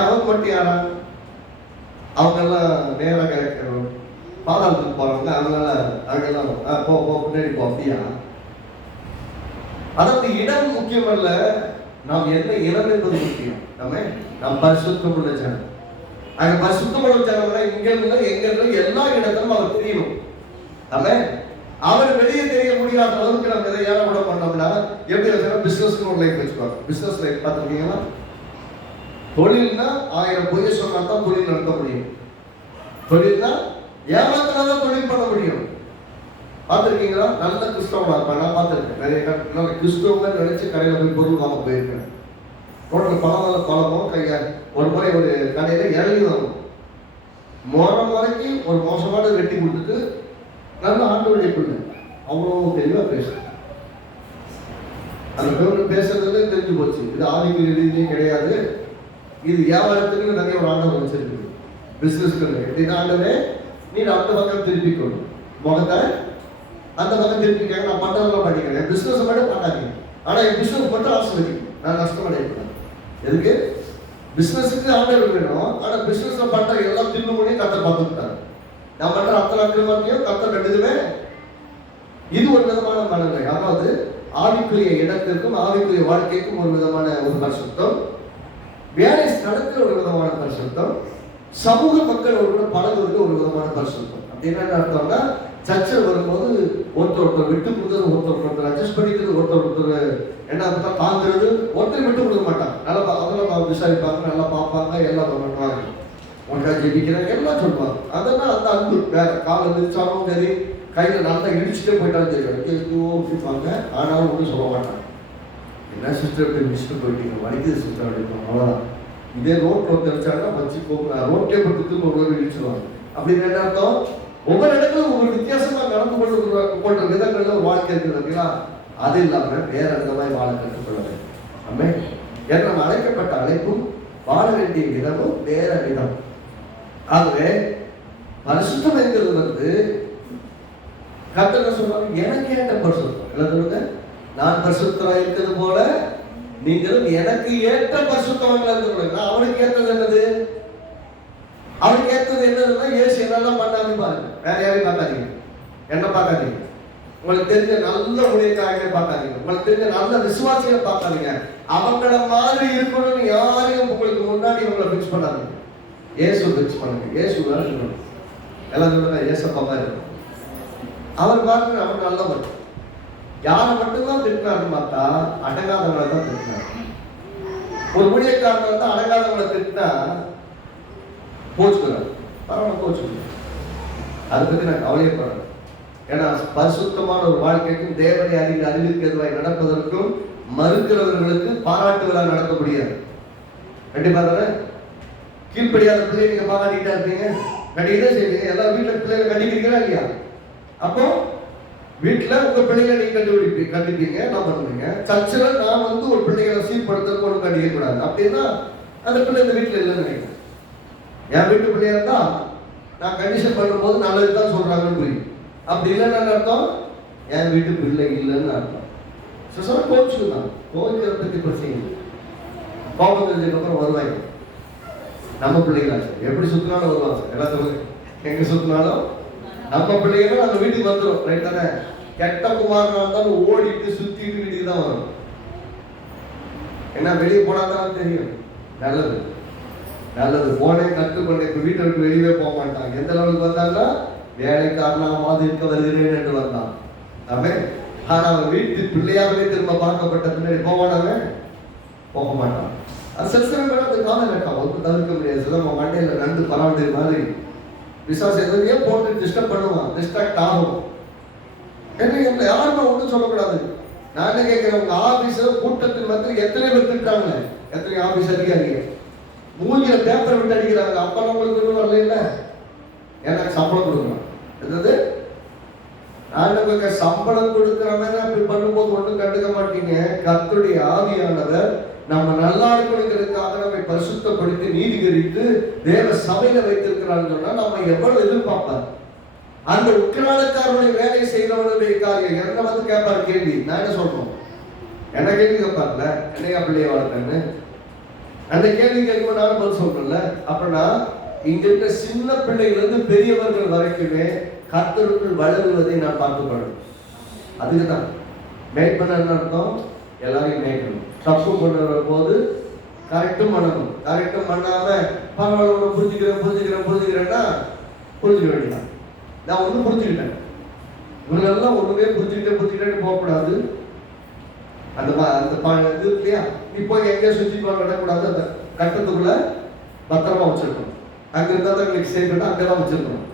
அவங்க மட்டும் யாரா? அவங்கெல்லாம் நேராக பாதாளத்துக்கு போறவங்க, அதனால அங்கெல்லாம் போ பின்னாடி போ அப்படியா? அதாவது இடம் முக்கியம் அல்ல, நாம் என்ன இடம் என்பது முக்கியம். நாம் பரிசுத்தம் உள்ள ஜனம். அங்க பரிசுத்தம் உள்ள ஜனம்னா இங்க இருந்து எங்க இருந்து எல்லா இடத்திலும் அவர் தெரியணும். அவர் வெளியே தெரிய முடியாத அளவுக்கு நம்ம எதை ஏழப்பட பண்ணோம்னா எப்படி வச்சுன்னா பிசினஸ் ஒரு லைஃப் வச்சுக்குவாங்க. பிசினஸ் லைஃப் பார்த்துருக்கீங்களா? தொழில்னா 1000 பொய்ய சொன்னா தான் தொழில் நடத்த முடியும். தொழில்னா ஏமாத்தினாதான் தொழில் பண்ண முடியும். பார்த்துருக்கீங்களா? நல்ல கிறிஸ்தவங்களா இருப்பாங்க, நான் பார்த்துருக்கேன். நிறைய கிறிஸ்தவங்க நினைச்சு கடையில் போய் பொருள் வாங்க போயிருக்கேன். ரோட்டில் பழமோ கையா ஒரு முறை ஒரு கடையில இறங்கி வரும், மரம் வரைக்கும் ஒரு மோசமான வெட்டி கொடுத்துட்டு நல்ல ஆண்டோடைய பிள்ளை அவ்வளோ தெளிவா பேசுறேன். அந்த பேர் பேசுறதுல தெரிஞ்சு போச்சு, இது ஆதிக்கு எழுதியே கிடையாது, இது வியாபாரத்துக்கு நிறைய ஒரு ஆண்டவர் வச்சிருக்கு. பிசினஸ்க்கு எப்படின்னா ஆண்டவே நீ அந்த பக்கம் திருப்பிக்கணும், முகத்தை அந்த பக்கம் திருப்பிக்காங்க. நான் பண்றதெல்லாம் பண்ணிக்கிறேன், பிசினஸ் மட்டும் பண்ணாதீங்க, ஆனா என் பிசினஸ் மட்டும் ஆசிர்வதிக்கும், நான் நஷ்டம் அடையக்கூடாது. எதுக்கு? பிசினஸுக்கு ஆண்டவர் வேணும், ஆனா பிசினஸ்ல பண்ற எல்லாம் தின்னு பண்ணி கத்தை பார்த்துக்கிட்டாங்க. நான் பண்ற அத்தனை அக்கிரமத்தையும் கத்தை கண்டுதுமே. இது ஒரு விதமான மனநிலை. அதாவது ஆவிக்குரிய இடத்திற்கும் ஆவிக்குரிய வாழ்க்கைக்கும் ஒரு விதமான ஒரு பரிசுத்தம், வேலை ஸ்தலத்தில் ஒரு விதமான பரிசுத்தம், சமூக மக்கள் ஒரு பழகுவதற்கு ஒரு விதமான பரிசுத்தம். அப்படின்னு என்ன அர்த்தம்னா, சர்ச்சை வரும்போது ஒருத்தர் விட்டு கொடுக்குறது, ஒருத்தர் அட்ஜஸ்ட் பண்ணிக்கிறது, ஒருத்தர் என்ன பார்த்தா தாங்கிறது, ஒருத்தர் விட்டு கொடுக்க மாட்டாங்க. நல்லா அதெல்லாம் விசாரிப்பாங்க, நல்லா பார்ப்பாங்க, எல்லாம் பண்ணுவாங்க, ஒன்றா ஜெபிக்கிறாங்க, எல்லாம் சொல்லுவாங்க. அதெல்லாம் அந்த அன்பு வேற. காலை மிதிச்சாலும் சரி, கையில் நல்லா இடிச்சுட்டே போயிட்டாலும் சரி கேட்பாங்க, ஆனாலும் ஒன்றும் சொல்ல மாட்டாங்க. என்ன சிஸ்டர் இப்படி மிஸ்ட்டு போயிட்டீங்க, வலிக்குது சிஸ்டர் அப்படின்னு, அவ்வளோதான். இதே ரோட்டில் ஒருத்தர் வச்சாங்கன்னா வச்சு போக ரோட்டே பக்கத்துக்கு ஒரு உறவு இடிச்சுருவாங்க. அப்படின்னு என்ன அர்த்தம்? ஒவ்வொரு இடங்களும் ஒவ்வொரு வித்தியாசமா நடந்து கொள்ற விதங்கள்ல ஒரு வாழ்க்கை இருக்குது. அது இல்லாம வேற விதமாய் வாழ கற்றுக்கொள்ள வேண்டும். ஏன்னா நம்ம அழைக்கப்பட்ட அழைப்பும் வாழ வேண்டிய விதமும் வேற விதம். ஆகவே பரிசுத்தம் என்கிறது கர்த்தர் சொல்றாங்க, எனக்கு ஏற்ற பரிசுத்தம். என்ன சொல்லுங்க? நான் பரிசுத்தராய் இருக்கிறது போல நீங்களும் எனக்கு ஏற்ற பரிசுத்தவான்களா இருக்கணும். அவனுக்கு ஏற்றது என்னது? அவனுக்கு ஏற்றது என்னதுன்னா இயேசு என்னெல்லாம் பண்ணான்னு பாருங்க. வேற யாரையும் பார்க்காதீங்க, என்ன பார்க்காதீங்க. உங்களுக்கு தெரிஞ்ச நல்ல ஊழியக்காரங்களை பார்க்காதீங்க, உங்களுக்கு தெரிஞ்ச நல்ல விசுவாசிகளை பார்க்காதீங்க. அவங்கள மாதிரி இருக்கணும்னு யாரையும் உங்களுக்கு முன்னாடி உங்களை பிக்ஸ் பண்ணாதீங்க. இயேசு பிக்ஸ் பண்ணுங்க. இயேசு வேற இருக்கணும். எல்லாம் சொல்லுங்க, இயேசப்பா மாதிரி இருக்கணும். அவர் பார்த்து அவர் நல்லவர். யாரை மட்டும்தான் திட்டினாருன்னு பார்த்தா அடங்காதவங்களை தான் திட்டினார். ஒரு ஊழியக்காரன் வந்து அடங்காதவங்களை திட்டினா கோச்சுக்கிறார். பரவாயில்ல, கோச்சுக்கிறார். அதை பற்றி நான் கவலையப்படுறேன். ஏன்னா பரிசுத்தமான ஒரு வாழ்க்கைக்கும் தேவனை அறிவிக்க எதுவாய் நடப்பதற்கும் மறுக்கிறவர்களுக்கு பாராட்டு விழா நடத்த முடியாது. கண்டிப்பா தானே? கீழ்படியாத பிள்ளைங்க நீங்க பாராட்டிட்டா இருப்பீங்க, கண்டிப்பா செய்வீங்க. எல்லா வீட்டுல பிள்ளைகளை கண்டிக்கிறீங்களா இல்லையா? அப்போ வீட்டுல உங்க பிள்ளைகளை நீங்க கண்டிப்பீங்க, நான் பண்ணுவீங்க. சர்ச்சில் நான் வந்து ஒரு பிள்ளைகளை சீர்படுத்த ஒன்று கண்டிக்க கூடாது அப்படின்னா அந்த பிள்ளை இந்த வீட்டுல இல்லைன்னு நினைக்கிறேன். என் வீட்டு பிள்ளையா இருந்தா நான் கண்டிஷன் பண்ணும்போது நல்லது தான் சொல்றாங்கன்னு புரியும். அப்படி இல்லைன்னு அர்த்தம் என் வீட்டு பிள்ளை இல்லைன்னு அர்த்தம். கோச்சுதான், கோவிக்கிறத பத்தி பிரச்சனை இல்லை. கோபம் தெரிஞ்சதுக்கு அப்புறம் வருவாங்க. நம்ம பிள்ளைங்களாச்சு எப்படி சுத்தினாலும் வருவாங்க. எல்லாம் சொல்லுங்க, எங்க சுத்தினாலும் நம்ம பிள்ளைங்களும் அந்த வீட்டுக்கு வந்துடும். ரைட் தானே? கெட்ட குமாரனா இருந்தாலும் ஓடிட்டு சுத்திட்டு வீட்டுக்கு தான் வரும். ஏன்னா வெளியே போனா தான் தெரியும். நல்லது நல்லது போனே கற்றுக்கொண்டே இப்ப வீட்டை விட்டு வெளியே போக மாட்டாங்க. எந்த லெவலுக்கு வந்தாங்கன்னா வேலைக்காரனாவது இருக்க வருகிறேன் என்று வந்தான் அவன். ஆனா அவன் வீட்டு பிள்ளையாகவே திரும்ப பார்க்கப்பட்ட பின்னாடி போவானாங்க, போக மாட்டான். அது சில அது காலகட்டம் ஒன்று தவிர்க்க முடியாது. நம்ம மண்டையில நண்டு பராமரி மாதிரி விசுவாசம் எதுவுமே போட்டு டிஸ்டர்ப் பண்ணுவான், டிஸ்ட்ராக்ட் ஆகும். என்ன யாருமே ஒன்றும் சொல்லக்கூடாது. நான் என்ன கேட்கிறேன், உங்க ஆபீஸ்ல கூட்டத்தின் மத்தியில் எத்தனை பேர் திட்டாங்க? எத்தனை ஆபீஸ் அதிகாரிங்க மூஞ்சில பேப்பர் விட்டு அடிக்கிறாங்க. அப்ப நம்மளுக்கு ஒன்றும் வரல இல்லை, எனக்கு சம்பளம் கொடுக்கணும். என்னது நான் சம்பளம் கொடுக்கிறவங்க அப்படி பண்ணும்போது ஒன்றும் கண்டுக்க மாட்டீங்க. கர்த்தருடைய ஆவியானவர் நம்ம நல்லா இருக்கணுங்கிறதுக்காக நம்மை பரிசுத்தப்படுத்தி நீதிகரித்து தேவ சபையில வைத்திருக்கிறான்னு சொன்னா நம்ம எவ்வளவு எதிர்பார்ப்பார். அந்த உக்கிரானக்காரனுடைய வேலை செய்யறவனுடைய காரியம் என்ன வந்து கேட்பாரு கேள்வி. நான் என்ன சொல்றோம், என்ன கேள்வி கேட்பார்ல, என்னையா பிள்ளைய வளர்த்தேன்னு அந்த கேள்வி கேட்கும் நானும் பதில் சொல்றேன்ல. அப்படின்னா இங்க இருக்க சின்ன பிள்ளைகள் இருந்து பெரியவர்கள் வரைக்குமே கர்த்தருக்குள் வளருவதை நான் பார்க்கப்படும். அதுக்குதான் மேக் பண்ண அர்த்தம், எல்லாரையும் மேய்க்கணும். தப்பு பண்ணுற போது கரெக்டும் பண்ணணும். கரெக்டும் பண்ணாம பரவாயில்ல புரிஞ்சுக்கிறேன்னா புரிஞ்சுக்க வேண்டியதான். நான் ஒன்றும் புரிஞ்சுக்கிட்டேன், இவங்களெல்லாம் ஒண்ணுமே புரிஞ்சுக்கிட்டே போகக்கூடாது. அந்த இது இல்லையா, இப்போ எங்கேயோ சுற்றி விடக்கூடாது. அந்த கட்டத்துக்குள்ள பத்திரமா வச்சிருக்கணும். அங்க இருந்தா தான் எங்களுக்கு சேஃப்னா அங்கதான் வச்சிருக்கணும்.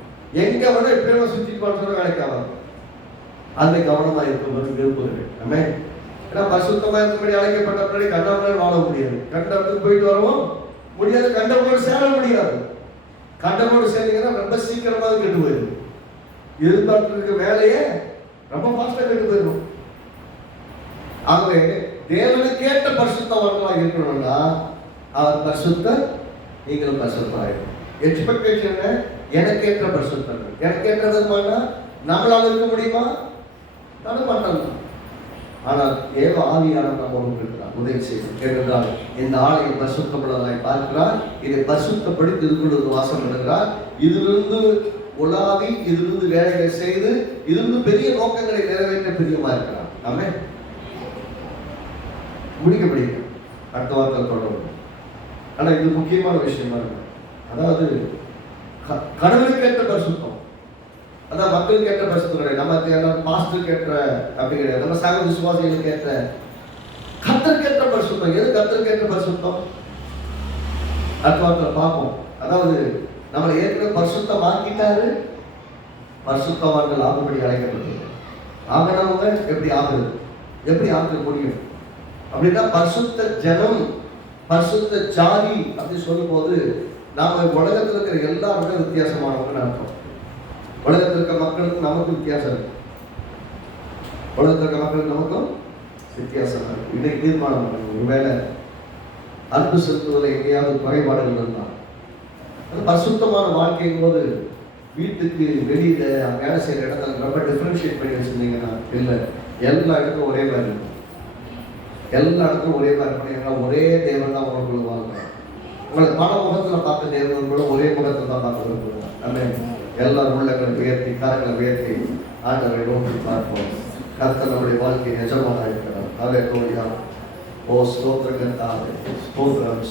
எங்க வேணா எப்படியோ சுற்றி பார்த்து வேலைக்காக அந்த கவனமா இருக்கும் விரும்புகிறேன். நம்ம ஏன்னா பரிசுத்தமா இருக்கும்படி அழைக்கப்பட்ட பின்னாடி கண்டவர்கள் வாழ முடியாது. கண்டவர்களுக்கு போயிட்டு வரவும் முடியாது, கண்டவங்களோடு சேர முடியாது. கண்டவங்களோடு சேர்ந்தீங்கன்னா ரொம்ப சீக்கிரமா கெட்டு போயிடும். எதிர்பார்த்துருக்க வேலையே ரொம்ப ஃபாஸ்டா கெட்டு போயிடும். ஆகவே தேவனுக்கேற்ற பரிசுத்தவான்களாக இருக்கணும்னா அவர் பரிசுத்தர், நீங்களும் பரிசுத்தராக. எக்ஸ்பெக்டேஷன் என்ன? எனக்கேற்ற பரிசுத்தம். எனக்கேற்றது நம்மளால இருக்க முடியுமா? நட மாட்டாங்க. ஆனால் தேவ ஆவியானவர் நம்மோடு இருக்கிறார், உதவி செய்யும். ஏனென்றால் இந்த ஆலய பரிசுத்தப்படுவதாய் பார்க்கிறார், இதை பரிசுத்தப்படுத்தி இதுக்குள்ள வாசம் பண்ணுகிறார். இதிலிருந்து உலாவி, இதிலிருந்து வேலைகளை செய்து, இதிலிருந்து பெரிய நோக்கங்களை நிறைவேற்ற பிரியமா இருக்கிறார். ஆமே முடிக்க அடுத்த வாரத்தில் தொடரும். ஆனா இது முக்கியமான விஷயமா இருக்கு. அதாவது கடவுளுக்கு ஏற்ற பரிசுத்தம், அதான் மக்களுக்கு ஏற்ற பரிசுத்தம் கிடையாது. நம்ம பாஸ்டருக்கு ஏற்ற அப்படி கிடையாது. நம்ம சக விசுவாசிகளுக்கு ஏற்ற கர்த்தருக்கு ஏற்ற பரிசுத்தம். எது கர்த்தருக்கு ஏற்ற பரிசுத்தம்? அடுத்த வாரத்தில் பார்ப்போம். அதாவது நம்மளை ஏற்கனவே பரிசுத்தம் ஆக்கிட்டாரு, பரிசுத்தவான்கள் ஆகும்படி அழைக்கப்பட்டது. ஆகினவங்க எப்படி ஆகுது, எப்படி ஆக்க முடியும் அப்படின்னா பரிசுத்த ஜனம், பரிசுத்த ஜாதி அப்படி சொல்லும் போது நாம உலகத்தில் இருக்கிற எல்லாருமே வித்தியாசமானவங்க அர்த்தம். உலகத்தில் இருக்க மக்களுக்கு நமக்கு வித்தியாசம் இருக்கு. உலகத்தில் இருக்க மக்களுக்கு நமக்கும் வித்தியாசம் இருக்கு. இதை தீர்மானம் பண்ணுங்க. ஒருவேளை அன்பு செலுத்துவதில் எங்கேயாவது குறைபாடுகள் இருந்தால், அது பரிசுத்தமான வாழ்க்கையும் போது வீட்டுக்கு வெளியில வேலை செய்யற இடத்துல ரொம்ப டிஃபரன்ஷியேட் பண்ணி வச்சிருந்தீங்கன்னா இல்லை, எல்லா இடத்துக்கும் ஒரே மாதிரி இருக்கும். எல்லா இடத்துலும் ஒரே மாதிரி பண்ணீங்கன்னா ஒரே தேவன் தான் உங்களுக்குள்ள வாழ்க்கணும். உங்களை பல முகத்தில் பார்த்த தேவன் கூட ஒரே முகத்தில் தான் பார்க்க விரும்புகிறோம். ஆமென். எல்லாரும் உள்ளங்களை உயர்த்தி கரங்களை உயர்த்தி ஆண்டவரை நோக்கி பார்ப்போம். கர்த்தர் நம்முடைய வாழ்க்கை நிஜமாக இருக்கிறார். ஹல்லேலூயா. ஓ ஸ்தோத்திரம் கர்த்தாவே. ஸ்தோத்திரம் ஸ்தோத்திரம்.